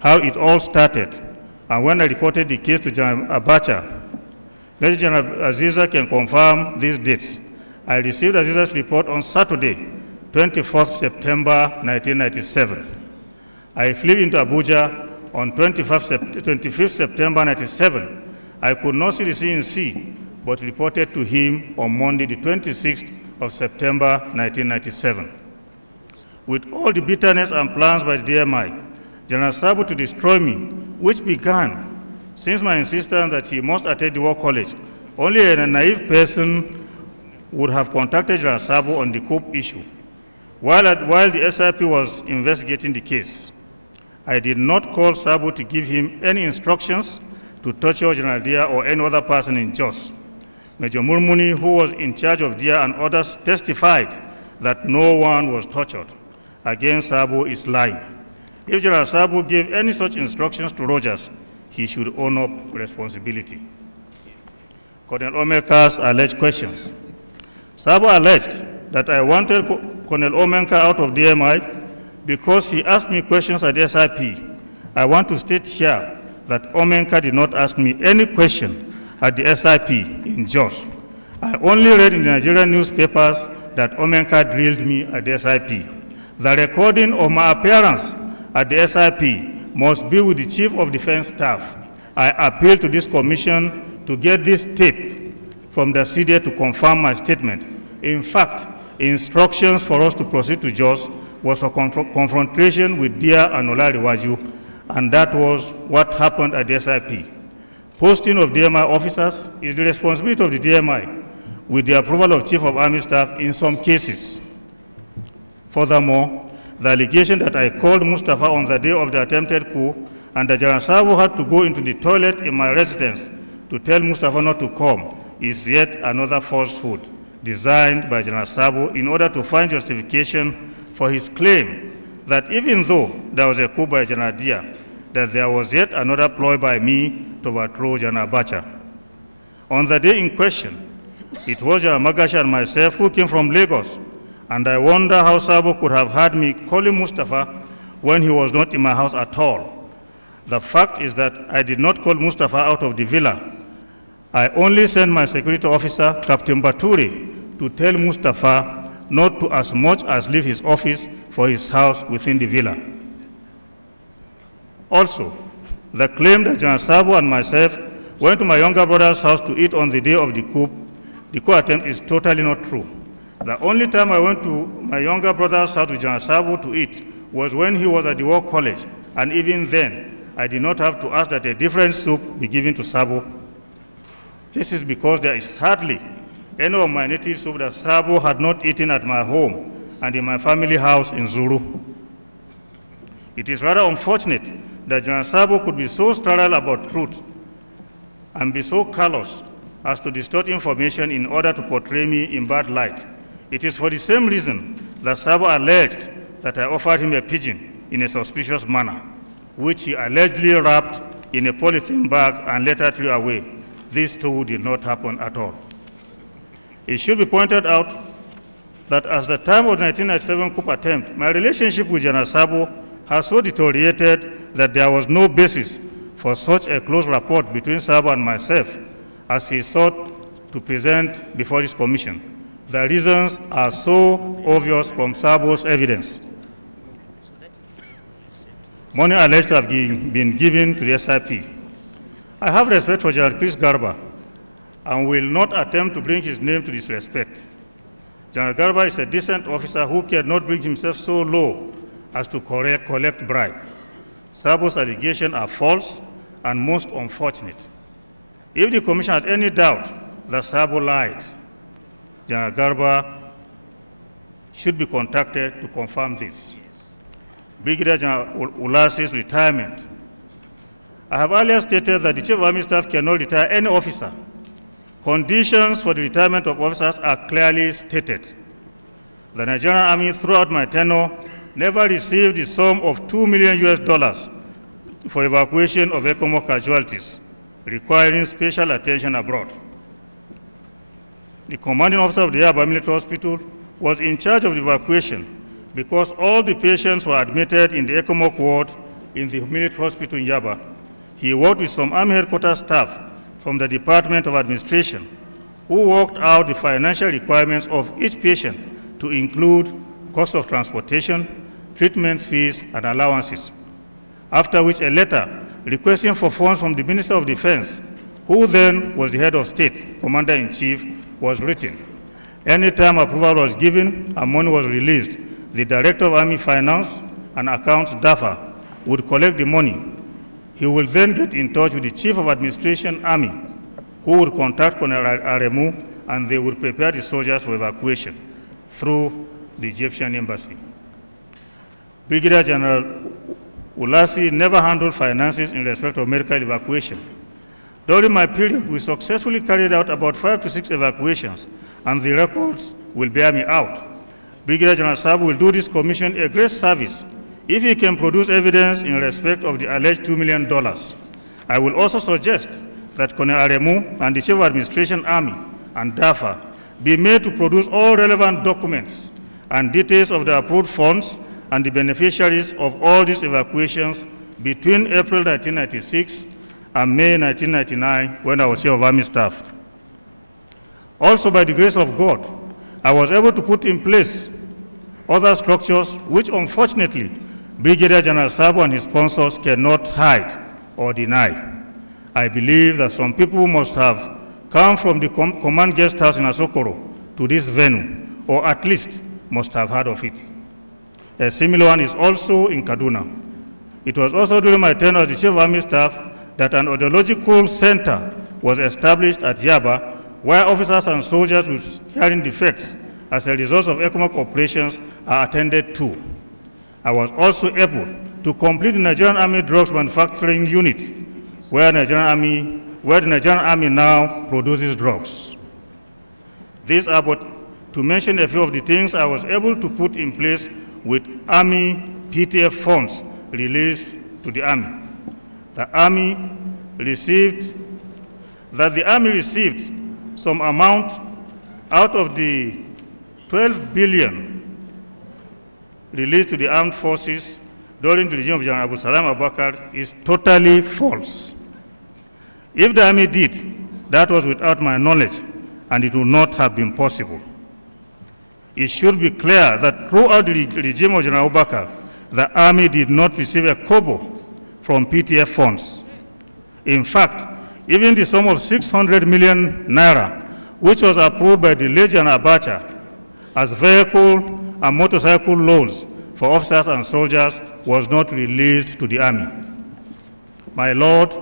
how it all started, and when I reported the case to General Abacha, Major General Aziza can confirm these dates. I received Aziza's report on Saturday, 24th September 1997. I flew into Abuja on 25th September 1997. I could not see the CNC, but reported to him on Monday, the 26th of September 1997. With all the bitterness and plans by the DMI, General Sabo to destroy me, which began since my insistence that he must attend the War College, only a naive person would have contacted General Sabo on the coup issue. While the SIP was investigating the case, I did not call Sabo to give him any instructions to torture General Dia or any other person in Jos. Major Murmuni, who was in charge of Dia and others, testified that no one was tortured. Again, Sabo is lying. If General Sabo gave any such instructions to Rogers, he should own up responsibility. Colonel Omeka's alleged questions. Sabo alleged that I wanted Colonel Omenka out of DMI because he asked me questions at the SIP. I want to state here that Omenka did not ask me any question at the SIP in Jos. I only read in the Nigerian newspapers that Omenka drilled me at the SIP. The recording of my appearance at the SIP must be with the Chief of Defense Staff. I appeal to this commission to get this tape from the CDA to confirm my statement. In fact, instructions for us to proceed to Jos was for confrontation with Dia and Olariwaju, and that was what happened at the SIP. Posting of DMI officers is the responsibility of the DMI with the approval of Chief of Army Staff in some cases. Furthermore, the allegation that I called Mustafa on the day of the attempted coup and that General Sabo had to go into the toilet in my residence to tell Mustafa not to come is yet another falsehood designed by General Sabo in order to find justification for his claim that even though there was a coup by General Dia, that there was yet another ploy by me to overthrow General Abacha. On the day in question, it was General Magashi and myself who came from Lagos, and I wonder how Sabo could have had me calling Mustafa when he was not in my house at all. The fact is that I did not call Mustafa out of the villa. I only sent my security officer, Captain Bature, to tell Mustafa not to as much as leave his office for his house within the villa. Also, the claim that General Sabo and myself went to my younger brother's house to eat on the day of the coup attempt is totally not true. The only time I went to my younger brother's house with General Sabo to eat was when he was at the War College, and even then, I did not have to ask that a different soup be given to Sabo. This is because there is hardly any of my native soup that Sabo had not eaten at my home and in my family house in Zulu. It is rather unfortunate that General Sabo could be so sterile about truth and be so callous as to distort information in order to portray me in bad light. It is for the same reason that Sabo alleged that I offered him a pigeon in a suspicious manner, which he allegedly wrapped in a polythene bag and later threw away. This too did not happen at all. It should be pointed out that at the time of the 1997 coup attempt, my relationship with General Sabo has so deteriorated that there was no basis for such a close rapport between Sabo and myself as he sought to present before this commission. The reasons are so obvious from Sabo's evidence. Money alleged to have been given to the SIP. I have respect for General Chris Garba and will not attempt to bring his name to disrespect. General Garba is a decent officer who cannot bring himself so low as to collect bribe. Sabo's allegations are false and most unfortunate. If the commission has any doubt that Sabo lied, General Garba should be contacted to confirm this. Brigadier General Ulasi's retirement. I have earlier stated that the Chief of Army Staff cannot retire any officer Conditions for the retirement of officers are clearly stated. The Nigerian Army, throughout my tenure, never received the sum of $2 million for evacuation of ECOMOG casualties, requiring special attention abroad. The commanding officer of the Yaba Military Hospital was in charge of the evacuation because all the patients were admitted in the ECOMOG ward in the military hospital in Yaba. He worked with some Army headquarters staff from the Department of Administration who worked out the financial requirements of each patient to include cost of transportation, treatment fees, and allowances. After which a letter requesting for funds from the Minister of Defense, who then was the head of state, Commander-in-Chief, was written. Anytime approval was given and money was released, the Director of Army Finance and Accounts, DAFA, would collect the money. He will then get in touch with the Chief of Administration Army, who would contact Colonel Aremu, and they would prepare the soldiers for evacuation through the Egyptian embassy. Brigadier General Ulasi never handled finances in respect of medical evacuation. During my period, we successfully carried out about 5 to 6 evacuations, and the records will bear me out. Brigadier General Sabu will do this commission a great service if he can produce evidence in respect of the alleged $2 million. I will also suggest that Colonel Aremu and the Chief of Administration Army and DAFA be made to produce all relevant documents and details of the approved funds and the beneficiaries of all these evacuations between April 1996 and May 1999, when I was Chief of Army Staff. Also, by the grace of God, I was able to put in place other structures which, unfortunately, Brigadier General Sabo and his sponsors cannot hide or deny. I believe that some people must have come from the command guest house in Asokoro to this venue, or at least must have heard of it. A similar one is also in Kaduna. It was also during my tenure as the Chief of Army Staff that an audiological center was established at Yaba, where officers and soldiers with hearing defects as a result of ECOMOG operations are attended to. I was also able to complete the Nigerian Army Drugs Manufacturing Unit, where the Nigerian Army now produces drugs. These are but to mention a few of the things I was able to put in place with Army PTF funds released to the Army. The Army received some amount out of the 12 billion released to the armed forces during the regime of General Abu Salam Abubakar is totally false. If the Army did, that was without my knowledge, and it would not have been possible. It should be clear that throughout the regime of General Abubakar, the Army did not receive a kobo from PTF funds. In fact, even the sum of 600 million naira, which was approved by the late General Abacha as vehicle and motorcycle loans for officers and soldiers, was not released to the Army. My Lord,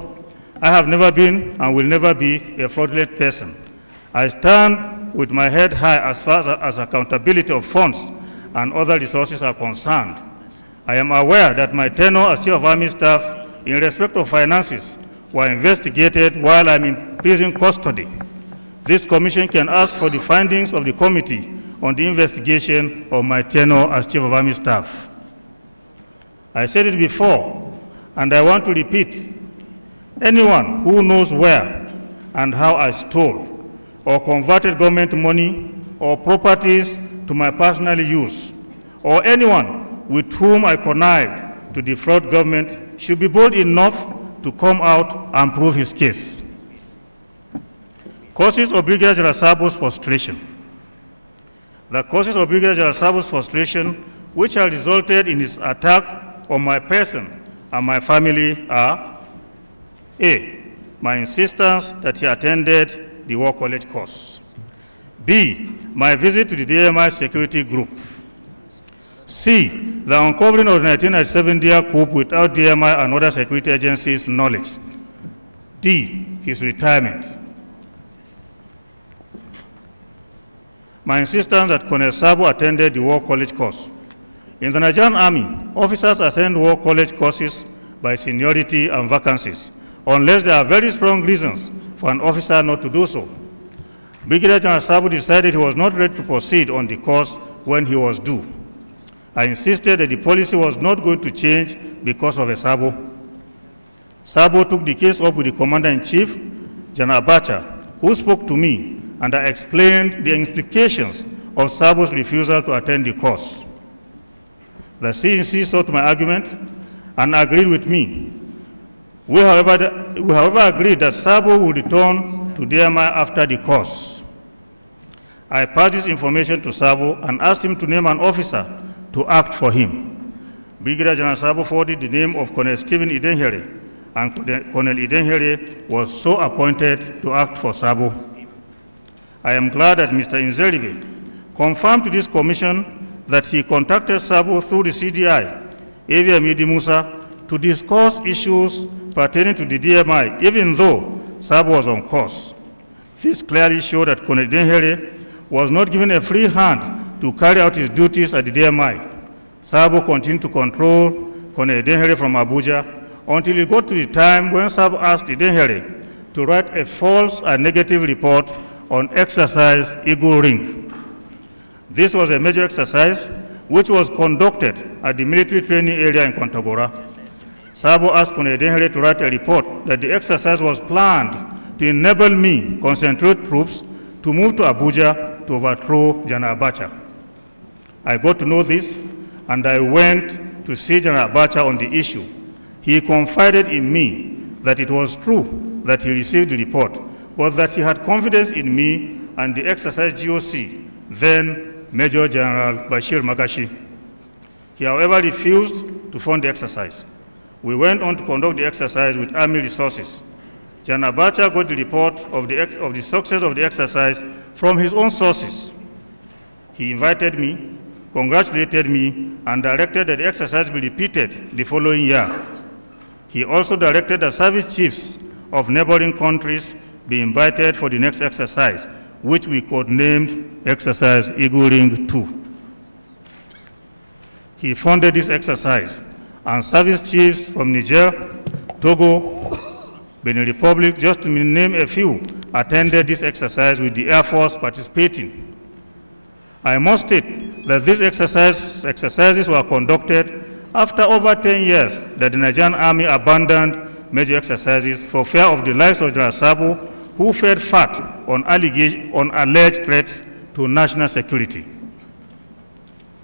I have never been and will never be a fraudulent person. I stand with my head high as far as accountability of funds and other resources are concerned. I am aware that my tenure as Chief of Army Staff in respect of finances were investigated while I'm in prison custody. This commission can ask for the findings of the committee on the investigation of my tenure as Chief of Army Staff. I said it before, and I want to repeat. Anyone who knows where and how I stole or converted government money or properties to my personal use, or anyone with whom I connived to defraud government, should be bold enough to come out and prove his case. Causes of Brigadier General Sabo's frustration. The causes of Brigadier General Sabo's frustration, which have resulted in his attack on my person and my family, are: A, my insistence that he attended the War College course. B, my visit to the DMI security group. C, the uncovering of the 1997 DIA coup without DMI and other security agencies' knowledge. D, his retirement. My insistence that Colonel Sabo attended the War College course. In the Nigerian Army, officers attend War College courses by seniority and vacancies, unless there are very strong reasons for an officer not to do so. Brigadier General Sabo decided he was not ready to proceed on the course when he was due. I insisted that the policy was not going to change because of a Sabo. Sabo took the case up with the Commander-in-Chief, General Abacha, who spoke to me, and I explained the implications of Sabo's refusal to attend the course. The CNC saw to my argument and agreed with me. We, however, agreed that Sabo would return to DMI after the course. I passed this information to Sabo and asked him to name an officer to act for him. Brigadier General Sabo forwarded the name of Colonel Stephen Idenhere, and Colonel Idenhere was so appointed to act for Sabo. I am glad that Mr. Inzeribe confirmed to this commission that he contacted Sabo through the CDI, Avia Midi Musa, to discuss issues pertaining to the DMI, even though Sabo was on course. This clearly showed that Colonel Idenhere was not given a free hand to carry out his duties at the DMI. Sabo continued to control Colonel Idenhere from Abuja until it got to the time when Sabo asked Idenhere to write a false and negative report on exercise Eagle Ring. This was a major exercise which was conducted at the military training area in Kontagora. Sabo asked Colonel Idenhere to write a report that the exercise was planned to enable me concentrate troops to move to Abuja to overthrow General Abacha. I got to know this, and I went to see General Abacha on the issue. He confided in me that it was true that he received the report, but that he had confidence in me and the exercise GOC, then Major General Bashir Magashi. He, however, refused to fund the exercise. We went on to conduct the exercise with Army resources. General Abacha got the report of the success of the exercise from his own sources. He invited me, congratulated me, and directed that the exercise be repeated the following year. He also directed that service chiefs of neighboring countries be invited for the next exercise, which we codenamed Exercise Eagle Ring 2. He funded this exercise, and service chiefs from Niger, Togo, Benin Republic, just to name a few, attended this exercise with the Air Force participating. I must state that these exercises were conducted after over 10 years that the Nigerian Army abandoned major exercises for fear of the lives of General Sabo, who fed fat on alleged threats to national security.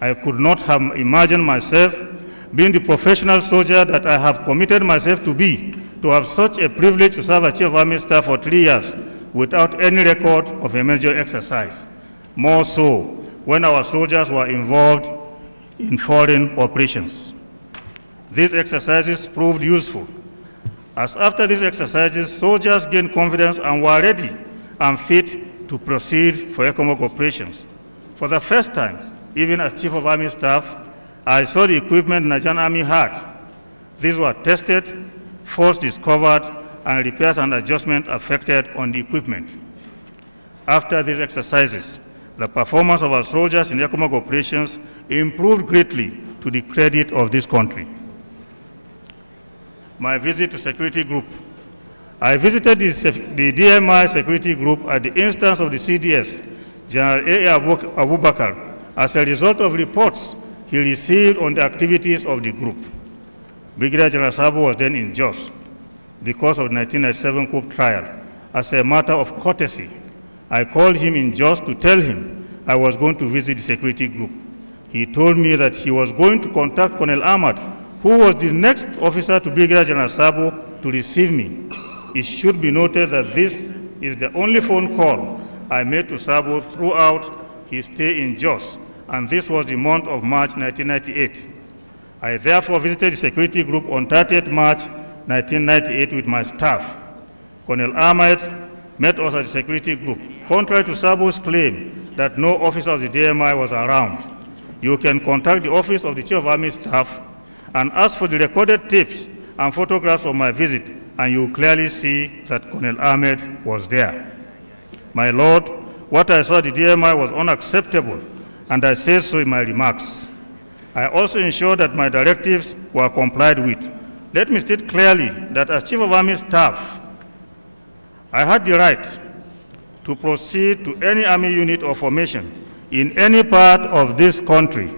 I could not have imagined myself being the professional soldier that I have committed myself to be, to have such a privilege to serve as Chief of Army Staff for 3 years without any record of a major exercise. More so when our soldiers were involved in foreign operations. These exercises proved useful, as after these exercises, soldiers gained confidence and were ready and fit to proceed for ECOMOG operations. For the first time, even as Chief of Army Staff, I saw the equipment the Nigerian Army had. These were tested, faults discovered, and repairs and adjustments effected on the equipment. After these exercises, the performance of our soldiers in ECOMOG operations improved greatly to the credit of this country. My visit to Security Group. I visited the DMI Security Group at the instance of the CDS, General A. Abubakar, as a result of reports he received on the activities of the group. Brigadier General Sabo was then in Jos because of the 1997 coup trial. As a matter of courtesy, I called him in Jos to tell him I was going to visit the security group. He told me that he was going to contact Colonel Ahmad, who was the next officer to Brigadier General Sabo, to receive me. It should be noted that this is the only phone call I made to Sabo throughout his stay in Jos, and this was the month of March 1998. I therefore visited the security group on 30th March 1998 with my staff. Colonel Ahmed met us at the security group. Contrary to Sabo's claim that no officer of the DMI was around, you can contact the office of the Chief of Army Staff and ask for the recorded tapes and photographs of my visit, and you will clearly see that Colonel Ahmed was there. My Lord, what I saw at the DMI was unacceptable, and I said so in my remarks. I also ensured that my directives were complied with. Let me state clearly that as Chief of Army Staff, I had the right to proceed to any army unit or formation in any part of this country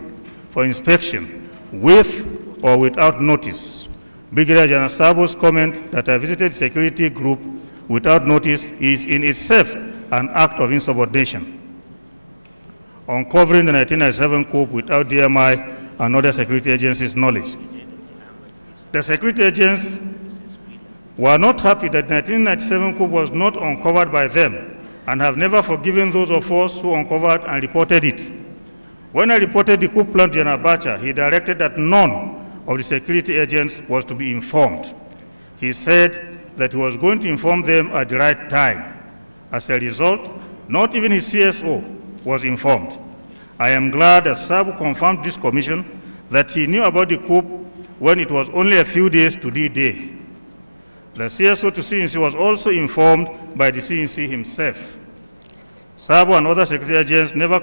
for inspection with or without notice. Brigadier General Sabo's comment that I visited security group without notice is in itself an act of insubordination. Uncovering the 1997 coup without DMI and other security agencies' knowledge. The security agents were not happy that the 1997 coup was not uncovered by them and have never forgiven those of us who uncovered and reported it. When I reported the coup plan to General Abacha, he directed that none of the security agents was to be informed. He said that he was going to inform them at the right time. As a result, not even his CSO was informed. I am glad that Sabo confirmed this commission that he knew about the coup when it was only a few days to D-Day. The CSO to CNC was also informed by the CNC himself. Sabo and other security agents never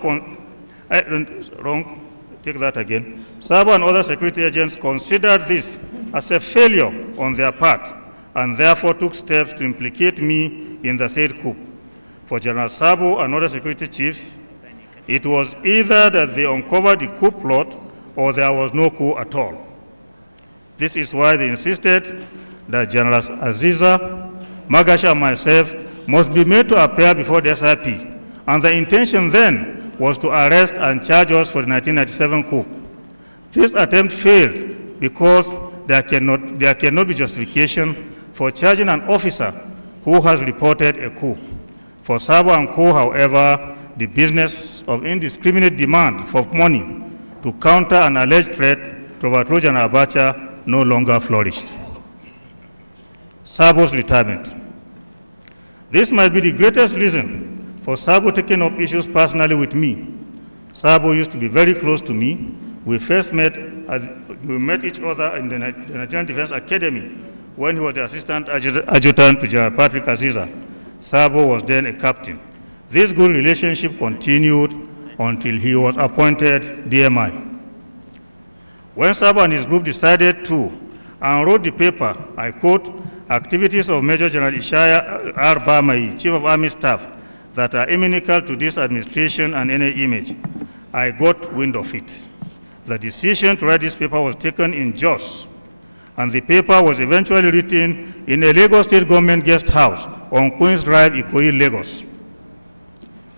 Sabo and other security agents considered this as a failure on their part and therefore took steps to implicate me in the said coup. For General Sabo and other security chiefs, it was either that they uncovered the coup plot or there was no coup at all. This is why they insisted that General Aziza, Magasha, and myself must be made to appear before the SIP, and the intention then was to arrest and charge us for the 1997 coup. This attempt failed because there cannot be justification for charging an officer who has reported a coup. For Sabo and Co., however, the business of indiscriminate demand for money to counter an alleged threat to overthrow General Abacha no longer flourished. Sabo's retirement. This might be the greatest reason for Sabo taking up issues personally with me. Sabo used to be very close to me. We met each other in the Nigerian Defense Academy when he was the assistant adjutant to General Patrick Aziza. Sabo was then a captain. This good relationship continued until he was appointed DMI. When Sabo and his group decided to and wrote the paper, I quote, activities of Major General Ishaya R. Bamai, Chief of Army Staff, that are inimical to this administration and any image, I got wind of it. The decision to write this paper was taken in Jos, and the paper was eventually written in a Lagos State Government guest house on Queen's Drive, Ikoyi, Lagos.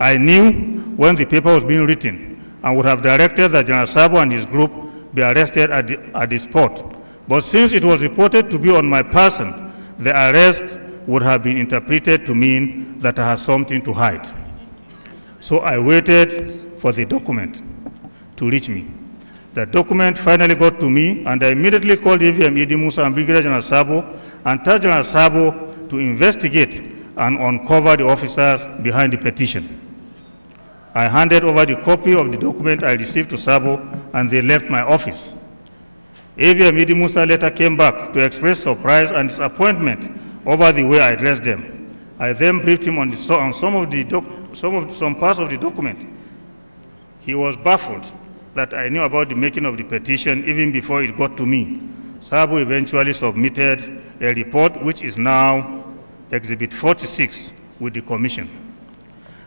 I knew when the paper was being written and would have directed that General Sabo and his group be arrested at the spot. But since it was reported to be on my person, the arrest would have been interpreted to mean that I had something to hide. So I waited for the document to reach me. The document finally got to me, and I immediately called AVM Idi Musa and Brigadier General Sabo and tasked General Sabo to investigate and uncover the officers behind the petition. I handed over the copy of the document I received to Sabo, and they left my office. AVM Idi Musa later came back to express surprise and disappointment over the way I addressed them. I then briefed him on some parts of the document. He was baffled that I knew about the making of the petition even before it got to me. Sabo eventually submitted a report which is now Exhibit 46 with the Commission.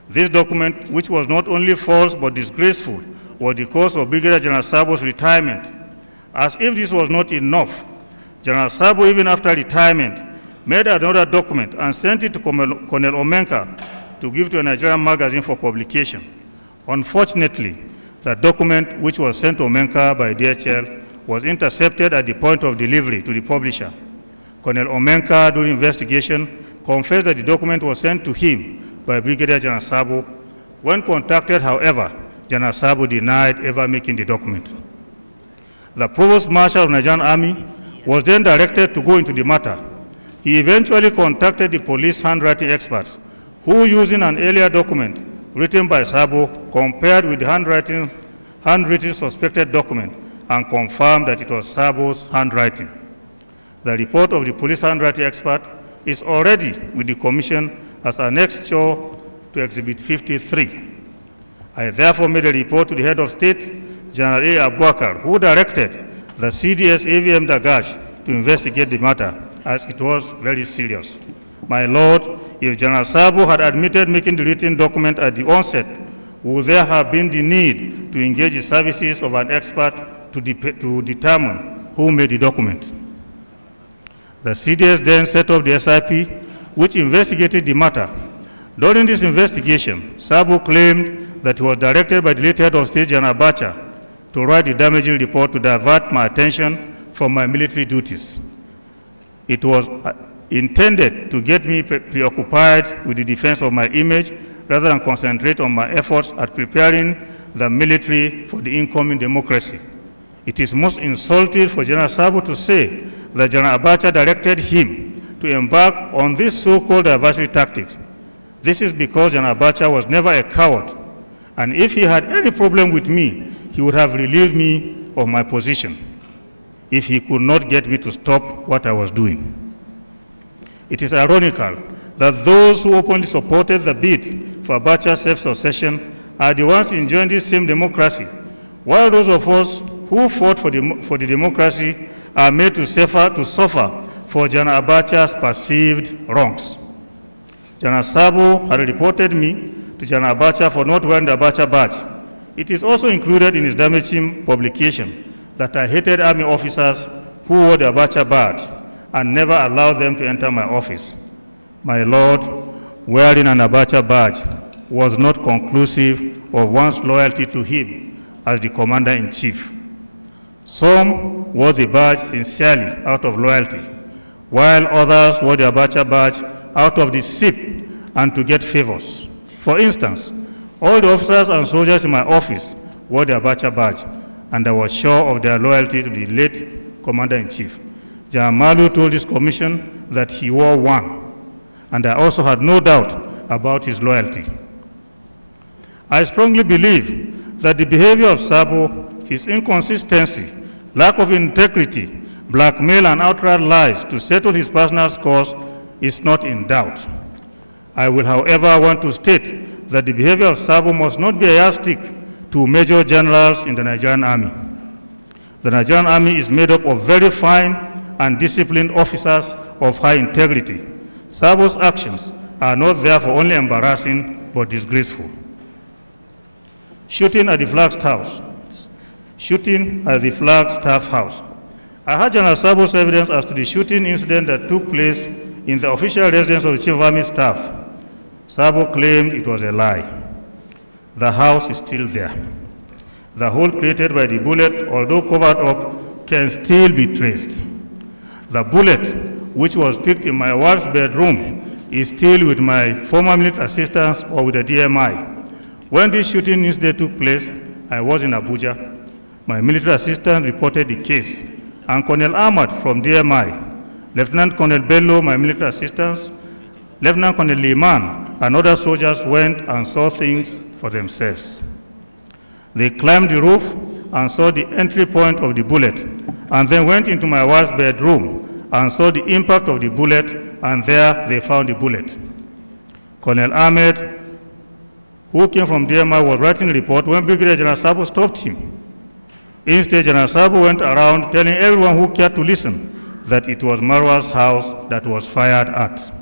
This document, which was not only false but disgraceful, was the cause of Brigadier General Sabo's retirement. As if this was not enough, General Sabo, even after retirement, made another document and sent it to Colonel Omenka to give to a Nigerian magazine for publication. Unfortunately, the document which was sent to Omenka by DHL was intercepted at the point of delivery to the publisher. Colonel Omenka, during investigation, confessed that the document was sent to him by Brigadier General Sabo. When contacted, however, General Sabo denied ever making the document. The Provost Marshal of the Nigerian Army was then directed to go into the matter. He eventually contacted the police handwriting experts, who, using an earlier document written by Sabo, compared with the handwritten suspected document and confirmed that it was Sabo's handwriting. The report of the police handwriting expert is already with the Commission as annexure to Exhibit 53. I therefore made a report to the head of state, General A. Abubakar, who directed the CDS AVM Dagash to investigate the matter, as it was very serious. My Lord, if General Sabo had admitted making the written document at the onset, would there have been the need to engage the services of an expert to determine who made the document? The CDS then set up the SIP, which investigated the matter. During this investigation, Sabo claimed that he was directed by the late head of state, General Abacha, to write the damaging report to divert my attention from my military duties. It was intended to get me preoccupied with the defense of my image rather than concentrate on my efforts at preparing the military for the incoming democracy. It is most insulting for General Sabo to say that General Abacha directed him to embark on these so-called diversity tactics. This is because General Abacha was never a coward, and if he had any problem with me, he would have relieved me of my position if he could not get me to stop what I was doing. It is ironical that those who openly supported the bid for Abacha's self-succession are the ones enjoying this same democracy, while those of us who fought for the democracy are made to suffer for General Abacha's perceived wrongs. General Sabo had reported me to General Abacha for not wearing the Abacha badge. It is also included in his damaging publication that I hated army officers who wore the Abacha badge and never allowed them to enter my office. My Lord, wearing an Abacha badge was not conclusive of one's loyalty to him as the Commander-in-Chief. Some wore the badge sincerely out of loyalty, while others wore the Abacha badge out of deceit and to get favors. For instance, all the officers and soldiers in my office wore the Abacha badge, and I was sure of their loyalty to the late Commander-in-Chief. General Malu told this commission that he wore one, and I also had no doubt about his loyalty. I strongly believe that the behavior of Sabo, his inconsistency, lack of integrity, blackmail, and outright lies to settle his personal scores is not in doubt. I will, however, want to state that the behavior of Sabo must not be a yardstick to major generals in the Nigerian Army. The Nigerian Army is made up of very fine and disciplined officers of high integrity. Sabo's actions are not therefore only embarrassing but disgraceful. Shooting at the Flagstaff House. Shooting at the Flagstaff House. I had General Sabo's evidence as to the shooting incident that took place in the official residence of the Chief of Army Staff. Sabo claimed it was a lie. The house is still there. The hole created by the bullet, although covered up, can still be traced. The bullet, which was picked in my wife's bedroom, is still with my former military assistants or with the DMI. When this shooting incident took place, I was in Abuja. My military assistant reported the case, and Colonel Ahmad from DMI, Lieutenant Colonel Bello, my military assistants, Lieutenant Colonel Liman, and other soldiers went and saw things for themselves. They climbed the roof and saw the entry point of the bullet, and then went into my wife's bedroom and saw the impact of the bullet, and there they found the bullet. Colonel Ahmed, who came from DMI, was writing a report when Brigadier General Sabo stopped him. Instead, General Sabo went around telling everyone who cared to listen that it was Marwa's house that was fired at.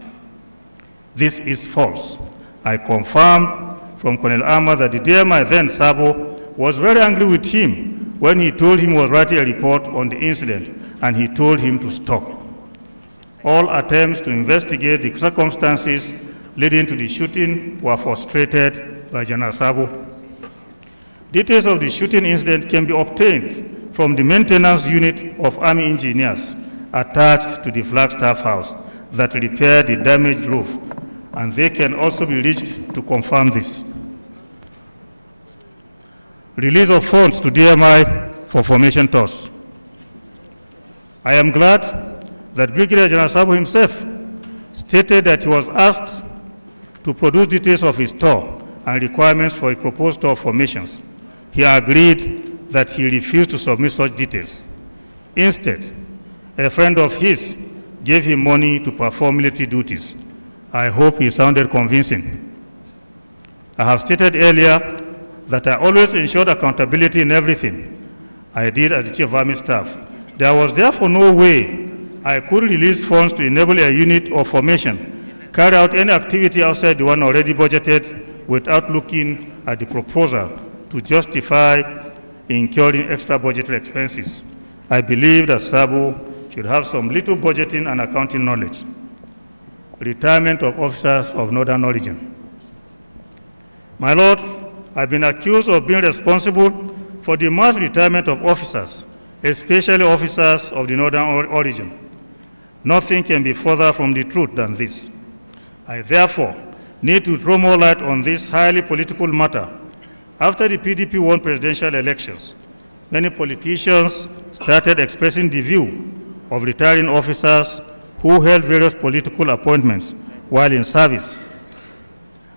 This is false. I confirmed from Colonel Ahmad that the DMI then, Sabo, was very angry with him when he told him he was writing a report on the incident, and he told him to stop. All attempts to investigate the circumstances leading to the shooting were frustrated by General Sabo. Details of the shooting incident can be obtained from the maintenance unit of Army engineers attached to the Flagstaff House that repaired the damaged roof, and they can also be reached to confirm this. Release of funds to DMI for formation tours. I am glad that Brigadier General Sabo himself stated that he was asked to produce details of his tour and requirements for a proposed tour formations. He agreed that he refused to submit such details. Instead, a friend of his gave him money to perform military duties. I hope he sounded convincing. I have stated earlier that I always ensured accountability in everything I did as the Chief of Army Staff. There was therefore no way I could release funds to enable a unit or formation carry out any activity outside the one already budgeted without looking at the proposal to justify incurring extra budgetary expenses. I believe that SABU should have some little budgeting and accounting knowledge. Retirement of officers of Northern origin. My Lord, I've been accused of being responsible for the mass retirement of officers, especially officers of the Northern origin. Nothing can be further from the truth than this. I therefore need to throw more light on this highly political matter. After the PDP won presidential elections, many politicians started expressing the view of retiring officers who held various political appointments while in service.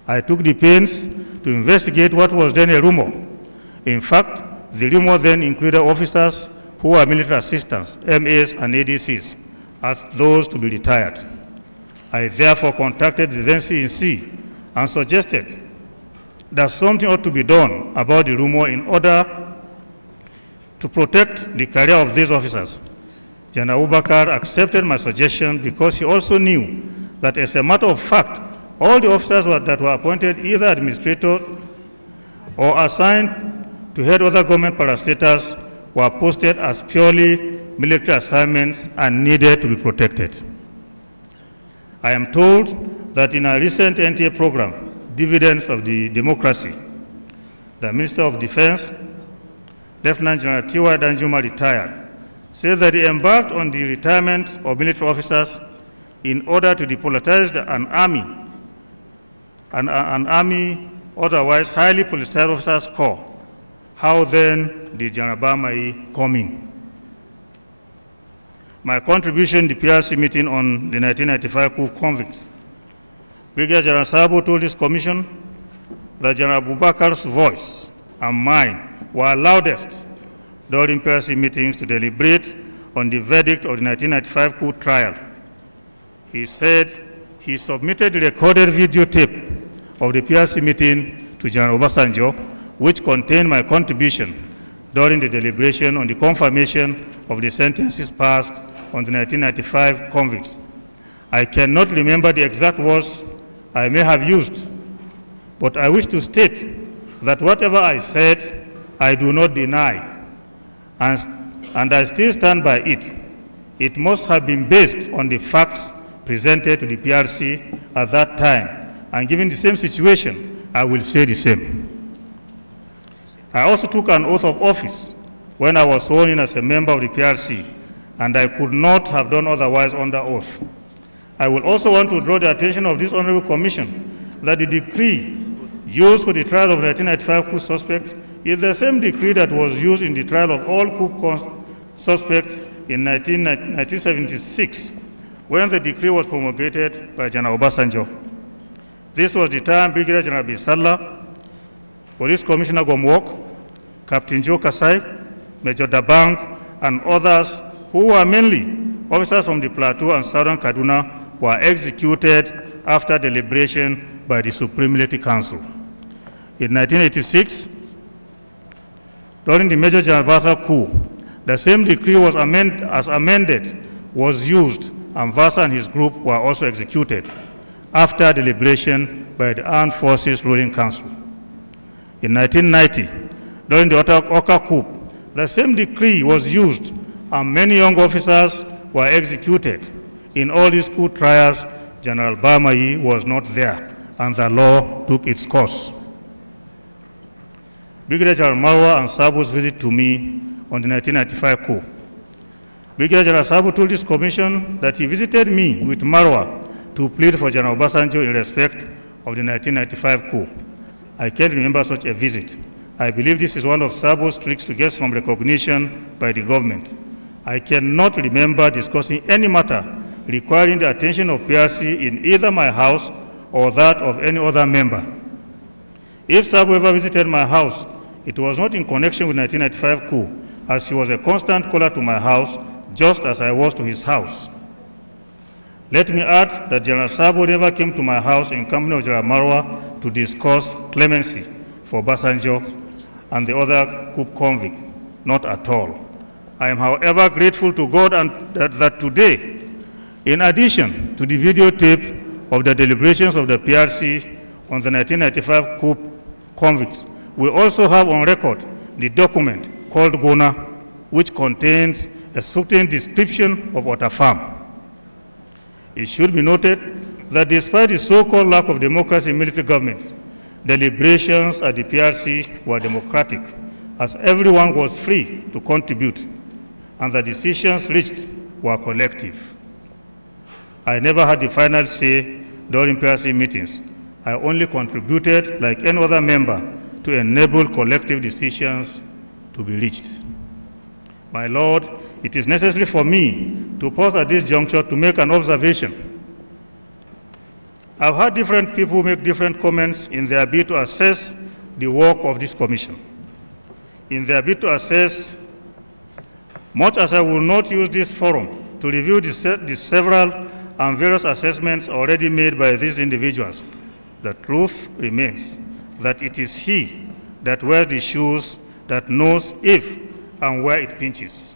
I took the pains to investigate what was then a rumor. In fact, the rumor then included officers who were military assistants, MAs and ADCs, as those to be retired. I therefore contacted the then CNC and suggested that something ought to be done about the rumor in order to protect the career of these officers. General Abubakar accepted my suggestion because he also knew that, as a matter of fact, all the officers that were appointed either administrator or assigned to head other government parastatals were posted as purely military assignments and needed to be protected. I am told that in a recent NTA program, Dividends of the Democracy, the Minister of Defense, Lieutenant General T.Y. Danjuma, retired, said that he embarked on the retirement of military officers in order to depoliticize an army otherwise highly politicized officers corps. How then did General Bamai come in? My contribution to the PRC meeting on the 1995 coup convicts. Brigadier General Sabo told this commission that General Abubakar's voice and mine were loudest during PRC meetings to deliberate on the verdict of the 1995 coup trial. He said he submitted the recorded videotape of the PRC meeting to General Obasanjo, which contained my contribution during the deliberation on the confirmation of the sentences passed on the 1995 convicts. I cannot remember the exact words I may have used, but I wish to state that whatever I said, I do not deny, and I still stand by it. It must have been based on the facts presented to the PRC at that time, and given the same situation, I will say the same. I also took an oath of office when I was sworn in as a member of the PRC, and I could not have done otherwise under oath. I will also want to draw the attention of this Honorable Commission that the decree used for the trial of 1995 coup suspects is the same decree that was used in the trial of all coup suspects in 1976, when the decree was promulgated by General Obasanjo. This was the time Brigadier General Bisala, Police Commissioner Gomwok, Captain Joe Kasai, Major Dabang, and others who were mainly officers from the Plateau and Southern Kaduna were executed after deliberation by the Supreme Military Council. In 1986, during the Major General Basa coup, the same decree was amended was used, and Vasa and his group were also executed after deliberation by the Armed Forces Ruling Council. In 1990, during the Oka coup, the same decree was used, and many young officers were executed. In all these coup trials, General Bamai was not there, and the law took its course. Brigadier General Marwa and Sabu's visit to me on the 1995 coup. Brigadier General Sabu told this commission that he visited me with Marwa to plead for General Obasanjo in respect of the 1995 coup. I can't remember such a visit. I believe this is one of Sabu's tricks to get some recognition by the government. I cannot remember discussing any matter requiring the attention of PRC in either my house or that of any other member. If Sabu ever visited my house, it was not in connection with 1995 coup, as he was a constant caller to my house, just as I was to his house. Let me add that General Sabu never came to my house in company of General Marwa to discuss clemency for Obasanjo and the other coup convict, not at all. I am, however, grateful to God and that today, in addition to the videotape of the deliberations of the PRC on the 1995 coup convicts, we also have on record the document called Gona, which contains a certain description of Otafam. It should be noted that despite the so-called lack of democracy in military governments, deliberations at the PRC were democratic, as everyone was free to contribute, and the decisions reached were collective. I never had the final say during PRC meetings. I only contributed, like any other member, to enable collective decisions to be reached. My Lord, it is necessary for me to pause at this juncture to make an observation. I've heard different people make different comments in their bid to assess the work of this commission. In their bid to assess, much as I will not use this forum to review the several and various assessments already made by these individuals, the truth remains that it is he that wears the shoes that knows if and where it pinches.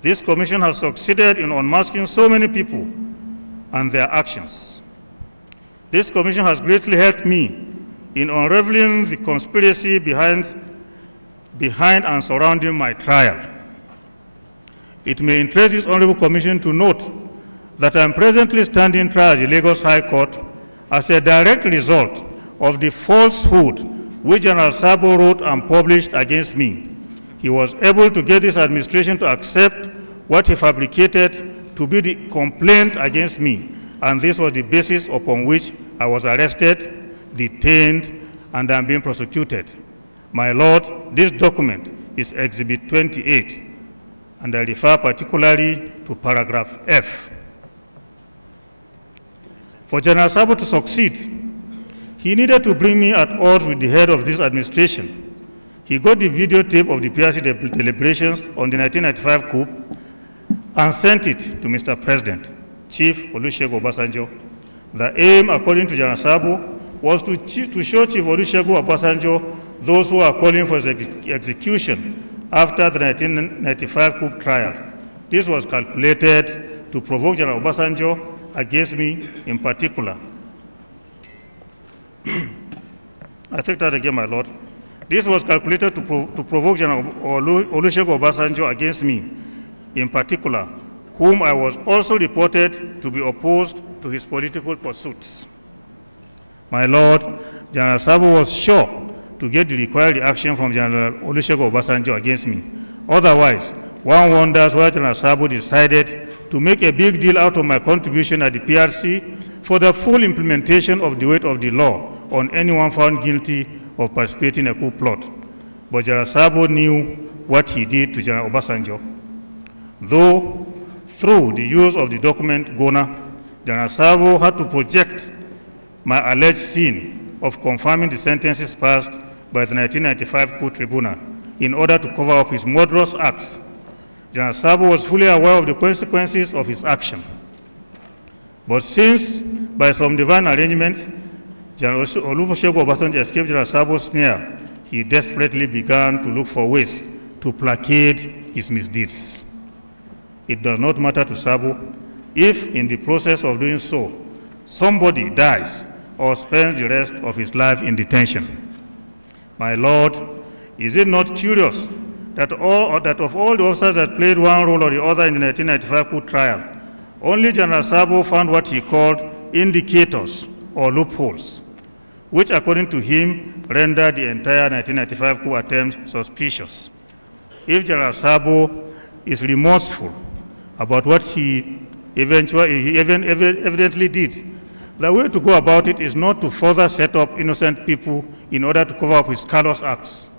This commission has succeeded in unmasking so many people and their actions. This commission has greatly helped me in unraveling the conspiracy behind and surrounding my trial. It may interest this Honorable Commission to note that I am presently standing trial at the Lagos High Court as a direct result of the falsehood which General Sabo wrote and published against me. He was able to get this administration to accept what he fabricated to be the complaint against me, and this was the basis upon which I was arrested, detained, and am being prosecuted. My Lord, this document is Exhibit 28, and I refer particularly to paragraph F. For General Sabo to succeed, he needed to bring me at odds with the head of this administration. He got the videotape of the PRC deliberations on the 1995 coup and sent it to Mr. President, Chief Olusegun Obasanjo. The aim, according to General Sabo, was to show Chief Olusegun Obasanjo those who are calling for his execution after the 1995 coup trial. This was calculated to provoke General Obasanjo against me in particular. I take that again, my Lord. This was calculated to provoke General Olusegun Obasanjo against me in particular, whom I was also reported to be opposed to his political pursuits. My Lord, General Sabo was sure to get the required reaction from General Olusegun Obasanjo against me. Otherwise, one wonders why General Sabo decided to make a big deal out of my contribution at the PRC for the full implementation of the weight of the law on anyone found guilty of participating in a coup plot. But General Sabo knew what he did to General Obasanjo. Though, through the use of the document Gona, General Sabo had to project my alleged sin of confirming the sentences passed by the 1995 coup tribunal in order to cover up his murderous acts. General Sabo was fully aware of the consequences of his action. But since, by some divine arrangements, General Olusegun Obasanjo escaped General Sabo's snare, he desperately began to look for ways to placate his misdeeds. It does not matter to Sabo if, in the process of doing so, somebody dies or spends the rest of his life in detention. My Lord, is it not curious that of all the officers that played one role or the other in the 1995 coup trial, only General Sabo found what he called indicators or loopholes, which according to him rendered the entire 1995 coup attempt suspicious. If General Sabo is remorseful about what he evidently did, the way to go about it is not to further set up innocent people in order to cover up his callous acts.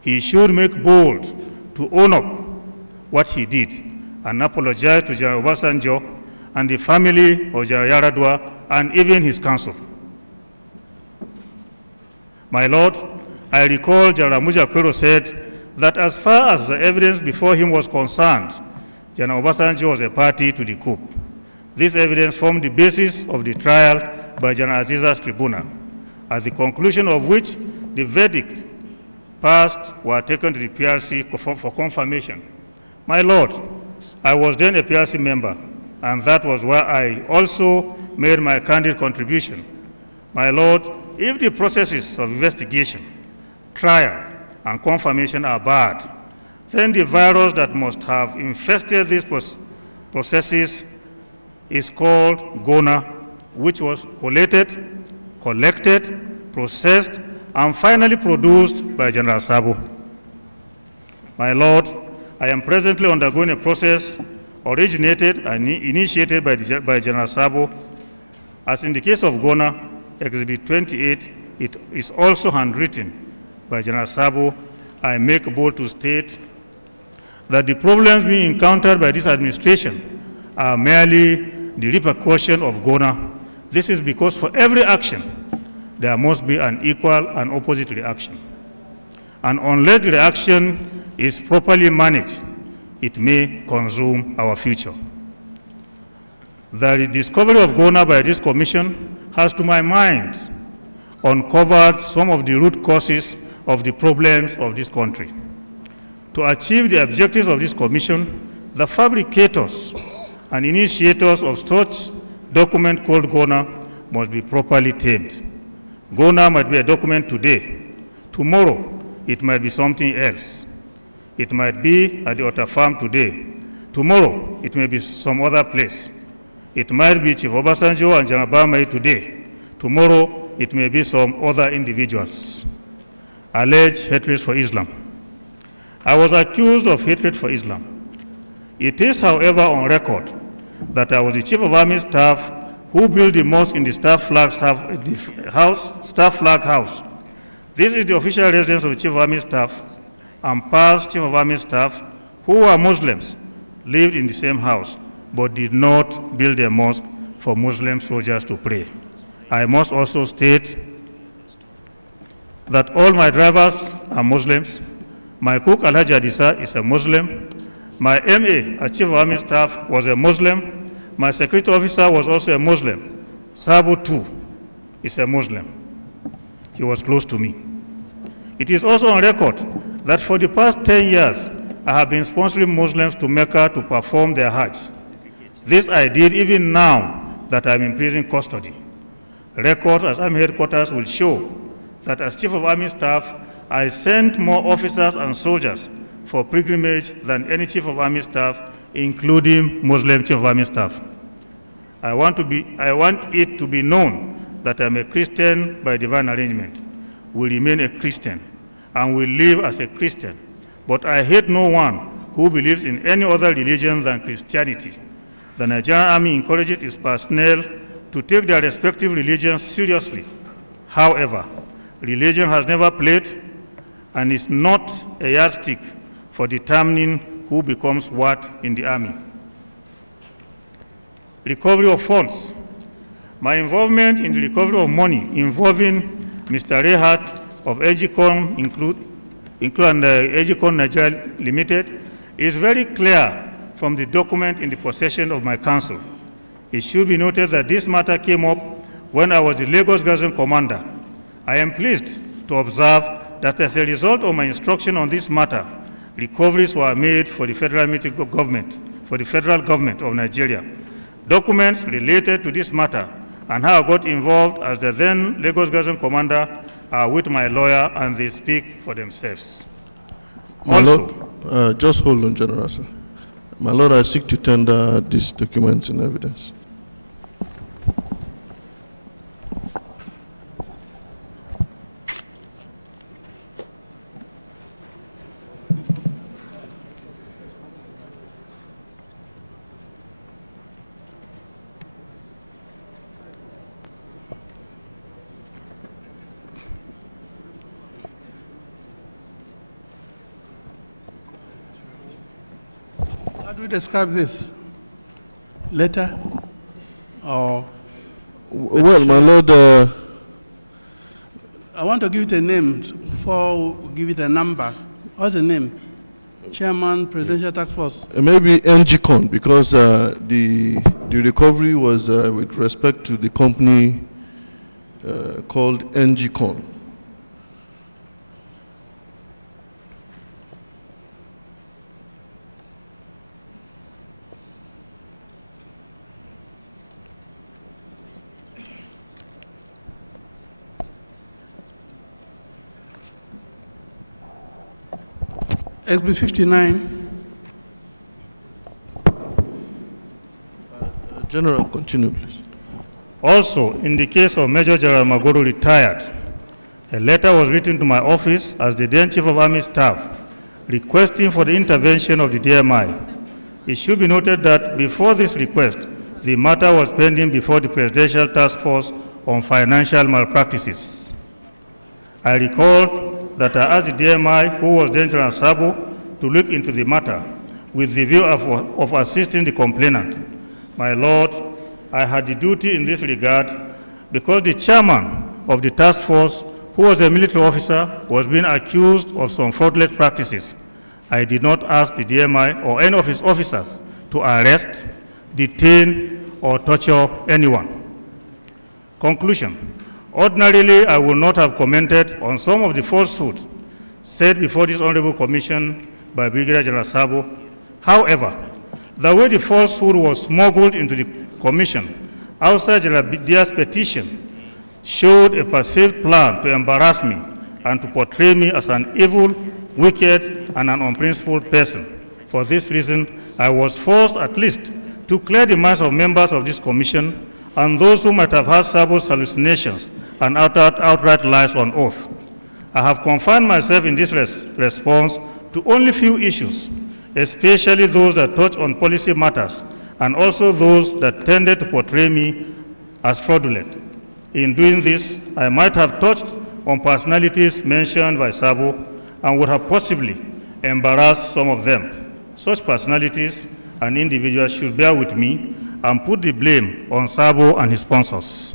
He should make bold to own up what he did and apologize to General Obasanjo and the family of General Yaradua and even his council. My Lord, I recall General Muja Quero said that as far as the evidence before him was concerned, General Obasanjo was a party to the coup. This evidence formed the basis of the trial by General Aziza's tribunal, at the conclusion of which the verdict passed were taken to the PRC for confirmation. My Lord, I was then a PRC member, and that was why I also made my candid contribution. My Lord, if the processes of investigation, trial, and confirmation are bad, then the virus that must have infested these processes is called GONA, which was collated, collected, processed, and finally produced by General Sabo. My Lord, I am presently undergoing a process originated and initiated by General Sabo. As in the case of GONA, Exhibit 28, it is also handwritten by General Sabo. I make bold to state that the problems being encountered by this administration are merely the repercussion of GONA. This is because for every action, there must be an equal and opposite reaction. And unless the reaction is properly managed, it may consume our future. The discovery of GONA by this commission has, to my mind, uncovered some of the root causes of the problems of this country. To achieve the objectives of this commission, the fabricators and initiators of such document called GONA must be properly tamed. GONA might be a document today. Tomorrow, it might be something else. It might be at the Otter Farm today. Tomorrow, it may be some other place. It might be Chief Obasanjo and General Bamai today. Tomorrow, it may be some other individuals. Alleged hatred for Islam. I was accused of hatred for Islam. It is, however, on record that I was the Chief of Army Staff who built the mosque in the Staff Flag House. This is the official residence of the Chief of Army Staff, and past Chief of Army Staff who were Muslims lived in the same house but did not build a mosque for Muslim soldiers to pray. I must also state that all my drivers are Muslims. My cook, Alhaji Adisa, is a Muslim. My MA as Chief of Army Staff was a Muslim. My security officer was also a Muslim. Sabo too is a Muslim. He was close to me. It is also on record that for the past 10 years, I have been sponsoring Muslims to Mecca to perform their Hajj. This I did even now that I'm in prison custody. Records at Army headquarters will show that as Chief of Army Staff, I sent more officers and soldiers for pilgrimage than any Chief of Army Staff, including Muslim Chief of Army Staff. I want it to be known that I'm a Christian by divine arrangement, will remain a Christian, and will live as a Christian. But I hate no one who believes in any other religion than Christianity. The Nigerian Army encourages its personnel to take their respective religions seriously. However, religion has never played and is not a yardstick for determining who becomes what in the Army. Recovery of funds. My involvement in the recovery of money involving Mr. Rehat of Agicon including Agicon Nigeria Limited is very clear from the document in the possession of my counsel. It should be noted that this matter came up when I was the Lagos Garrison Commander. I am pleased to observe that as a result of my instruction on this matter, recoveries were made for the federal government of Nigeria. Documents related to this matter and how I got involved as the then Lagos Garrison Commander are with my lawyer, and they speak for themselves. My Lord, just hold on, General, sir. My Lord, I seek to tender these documents in evidence. How do we describe this? Letter or? Well, my Lord, I want to give it a name before we give it a number. What's the name? Chairman, Presidential Task Force. maybe NGCon, because the recovery was with respect to the company called NGCon. Exhibit 59. General, continue, please. Also, in the case of Major General Magoro retired, a letter was written to my office as the then Chief of Army Staff requesting for the intervention of the DMI. It should be noted that before this request, the matter was pending before the Presidential Task Force on Financial Malpractices. I recalled that I asked the DMI, who was then General Sabo, to look into the matter with the view of assisting the complainant. My Lord, I had the duty in this regard because the chairman of the task force, who was a military officer, was being accused of some fraudulent practices. I did not ask the DMI or any of his officers to arrest, detain, or torture anyone. Conclusion. Ordinarily, I would not have commented on some of the falsehoods said before this Honorable Commission by Brigadier General Sabo. However, the way the falsehood was smuggled into the Commission outside General Diaz's petition showed a perceived plan to embarrass me and to portray me as an evil, wicked, and an unprincipled person. For this reason, I was forced at least to clear the minds of members of this commission and those who might have had Sabo's hallucinations and outright lies on oath. I have confined myself in this response to only few issues, especially those that touch on policy matters and also those that tended to portray me as fraudulent. In doing this, I might have touched on personalities mentioned by Sabo and would have possibly embarrassed some of them. Such personalities and individuals should bear with me and put the blame on Sabo and his sponsors.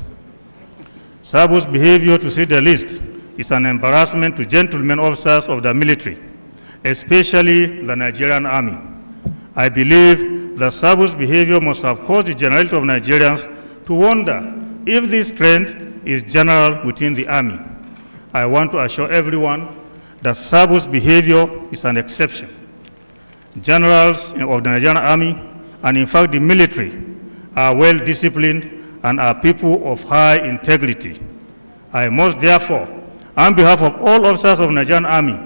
Sabo's behavior, to say the least, is an embarrassment to gentlemen officers of the military, especially the Nigerian Army. I believe that Sabo's behavior must have caused the generality of Nigerians to wonder if this trend is general within the Army. I want to assure everyone that Sabo's behavior is an exception. Generals of the Nigerian Army, and in fact the military, are well disciplined and are people of high integrity. I must therefore, on behalf of all officers of the Nigerian Army,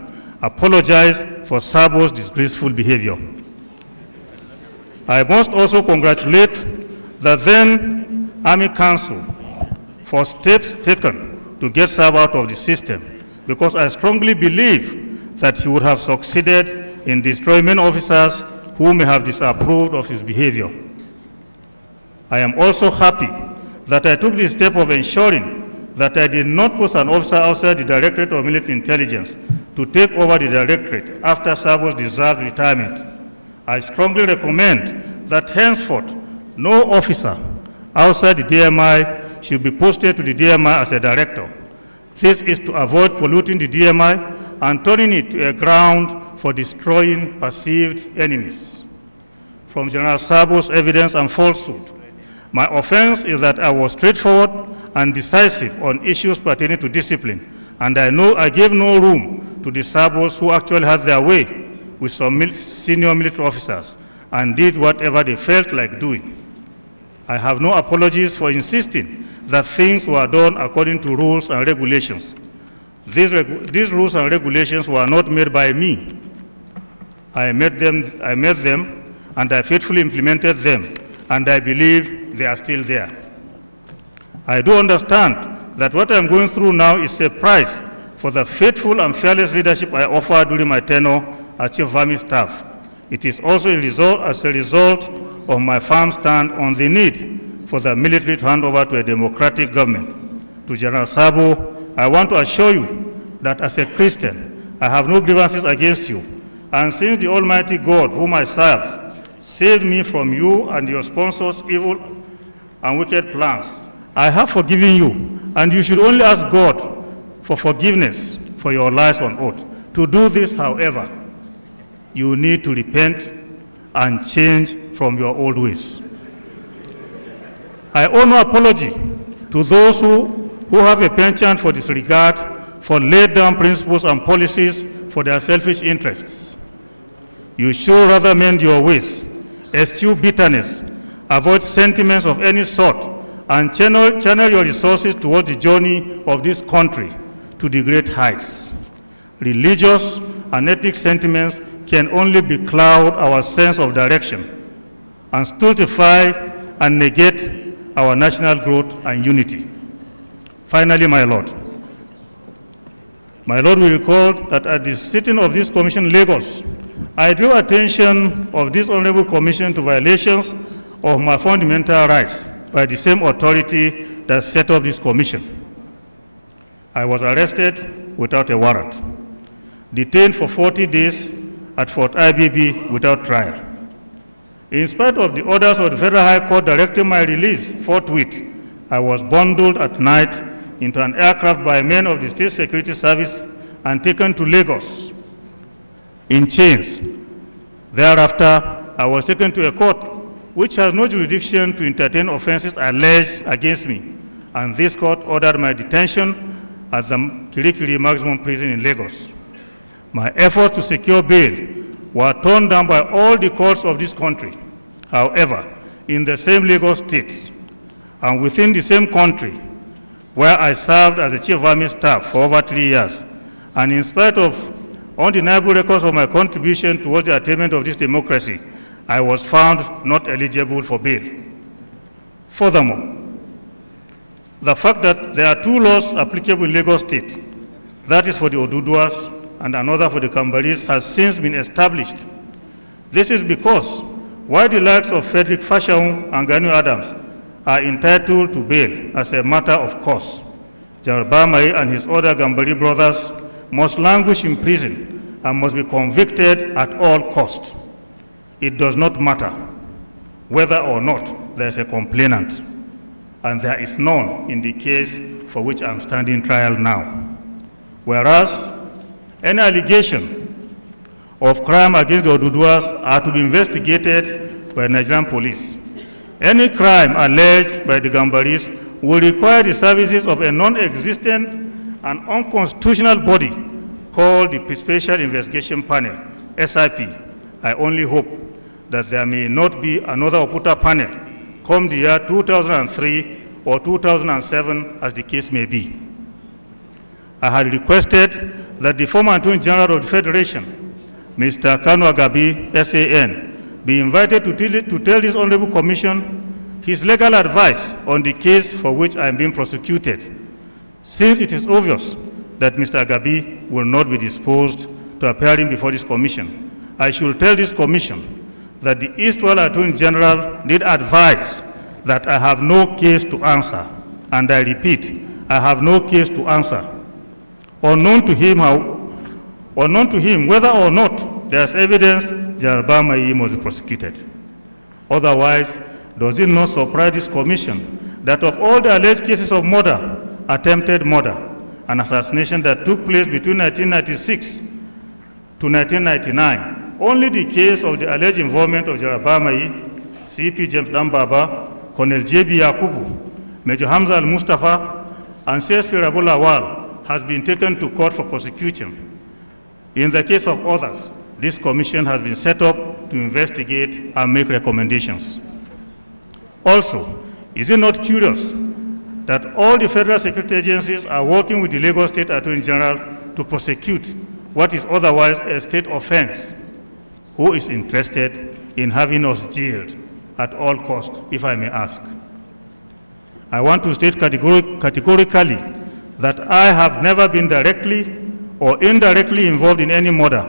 apologize for Sabo's disgraceful behavior. I must also congratulate the then Army Council for steps taken to get Sabo out of the system, because I strongly believe that he would have succeeded in destroying many officers who may have disapproved of his behavior. I am also happy that I took the step of ensuring that I did not post an officer outside the Directorate of Military Intelligence to take over the Directorate after Sabo's deserved retirement. I strongly recommend that henceforth no officer outside the DMI should be posted to the DMI as a director. This is to avoid polluting the DMI and turning it to a ground for destroying perceived enemies. From General Sabo's evidence and falsehood, my offense is that I was straightforward and decisive on issues pertaining to discipline, and I gave no room to the Sabos who actually had their way with some senior military officers and did whatever they felt like doing. I have no apologies for insisting that things were done according to rules and regulations. These rules and regulations were not made by me. I made them, and I faithfully implemented them, and I believe they are still there. I do understand that what I'm going through now is a price for the faithful and fearless leadership I offered during my tenure as Chief of Army Staff. It is also as a result of my firm stand on the need for the military to hand over to a democratic government. To General Sabo, I want to assure you that as a Christian, I have no grievances against you. And since the Almighty God, whom I serve, saved me from you and your sponsors' evil and wicked plans, I have forgiven you, and you should only ask God for forgiveness for your lies on oath. To do this, however, you need to repent and change from your old ways. I owe no apology to those who have a penchant for disregard for laid down principles and policies for their selfish interests. You should rather mend your ways, eschew bitterness, avoid sentiments of any sort, and channel your resources towards the journey of this country to the great heights. Religious and ethnic sentiments can only becloud our sense of direction and stultify and negate our national growth and unity. Finally, my Lord, we recall that at the sitting of this commission in Lagos, I drew attention of this honorable commission to violations of my fundamental rights by the same authority that set up this commission. I was arrested without a warrant, detained for 40 days at Fort IBB without trial. In spite of the orders of the Federal High Court directing my release forthwith, I was bundled at night into an aircraft by men of the State Security Service and taken to Lagos in chains. Thereafter, I was taken to a court which has no jurisdiction to entertain offenses alleged against me, and this court ordered my detention at the Kirikiri Maximum Prison in Lagos. My efforts to secure bail were torn down by all the courts of this country. However, in the same Lagos state and within the same country where I served as the Chief of Army Staff for over 3 years, and in spite of undeniable records of my contribution towards the attainment of this democracy, I was found not eligible for bail. Furthermore, the fact that there are 2 laws applicable in Lagos State, that is for the Oduduwas and another for the Kambaris, has since been established. This is because while the likes of Frederick Fashaun and Gani Adams are entitled to bail as a matter of course, General Bamai and his other Gambari brothers must languish in prison and must be convicted at all costs. It does not matter whether or not there is a complainant, and there is none in the case for which I am standing trial now. Whereas any allegation of crime against the Oduduwas are to be investigated by Nigerian police. Any crime alleged by the Gambaris will require the services of a non-existent and unconstitutional body called the Special Investigation Panel, SIP. I only hope that there may not be another Oputa panel come the year 2003 or 2007, as the case may be. I had requested that the former Attorney General of the Federation, Mr. Kanu Agabi, SAN, be invited to tell this Honorable Commission his legal advice on the case for which I am being prosecuted, since it is obvious that Mr. Agabi will not be disposed to appearing before this Commission. I should tell this Commission that the Eastwell Attorney General did advise that I have no case to answer, and I repeat, I have no case to answer. Unknown to him, whether or not there is evidence, General Bamai must be prosecuted. Otherwise, does it not surprise this Commission that of all the alleged cases of murder, attempted murder, and assassination that took place between 1996 to 1999, only the case of the alleged involvement of General Bamai, CP James Dambaba, Colonel J.B. Yakubu, Major Hamza Al-Mustafa, and CSP Rabu Lawal has been taken to court for prosecution. In the case of others, this commission has been set up to investigate and make recommendations. Also, is it not curious that all the federal security agencies are working with the Lagos State Attorney General to prosecute what is otherwise a state offense? Who is interested in having us jailed at all costs, if I may ask? I want to state categorically that I have never been directly or indirectly involved in any murder,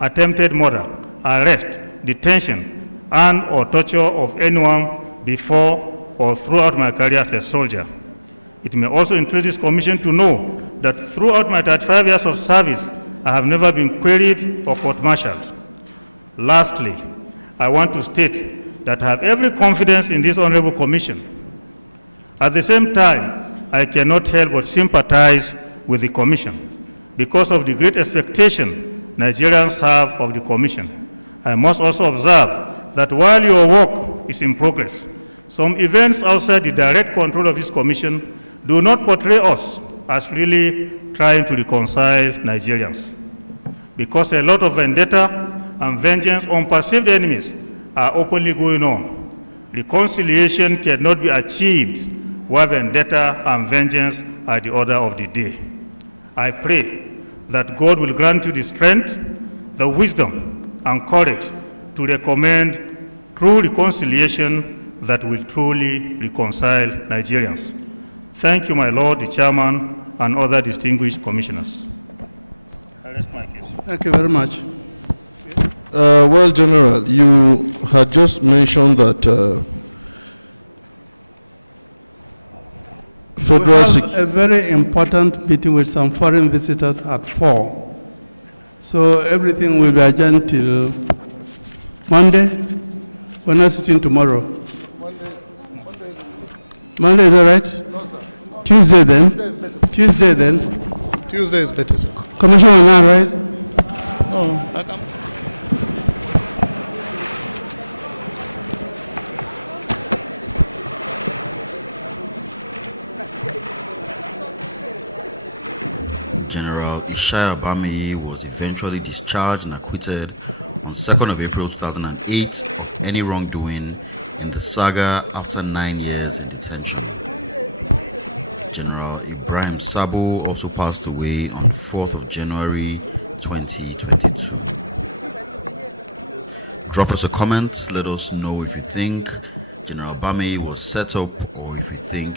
attempted murder, arrest, detention, and or torture of anyone before or throughout my career as a soldier. It may also interest this commission to know that throughout my 35 years of service, I have never been queried or court-martialed. Lastly, I want to state that I have every confidence in this honorable commission. At the same time, I cannot help but sympathize with the commission because of the great expectation Nigerians have of the commission. I must also observe that while your work is in progress, some events outside the direct control of this commission do not portray us as really trying to reconcile Nigerians. Because a lot of vendetta and vengeance on perceived enemies are openly going on, reconciliation cannot be achieved while vendetta and vengeance are the order of the day. I pray that God will grant you the strength, the wisdom, and courage to recommend true reconciliation that will truly reconcile Nigerians. Thank you, my Lord, the Chairman, and other distinguished commissioners. I rest my case. Thank you very much. Well, General, you had just mentioned that We federal have a very important meeting with some foreign visitors at 4. So everything will be adjourned till Monday. We're not sitting tomorrow. Monday is all right? No, sir. Tuesday then? Tuesday then? Tuesday is better, sir. Commission will now rise. No, I can. General Ishaya Bami was eventually discharged and acquitted on 2nd of April 2008 of any wrongdoing in the saga after 9 years in detention. General Ibrahim Sabo also passed away on 4th of January 2022. Drop us a comment, let us know if you think General Bami was set up or if you think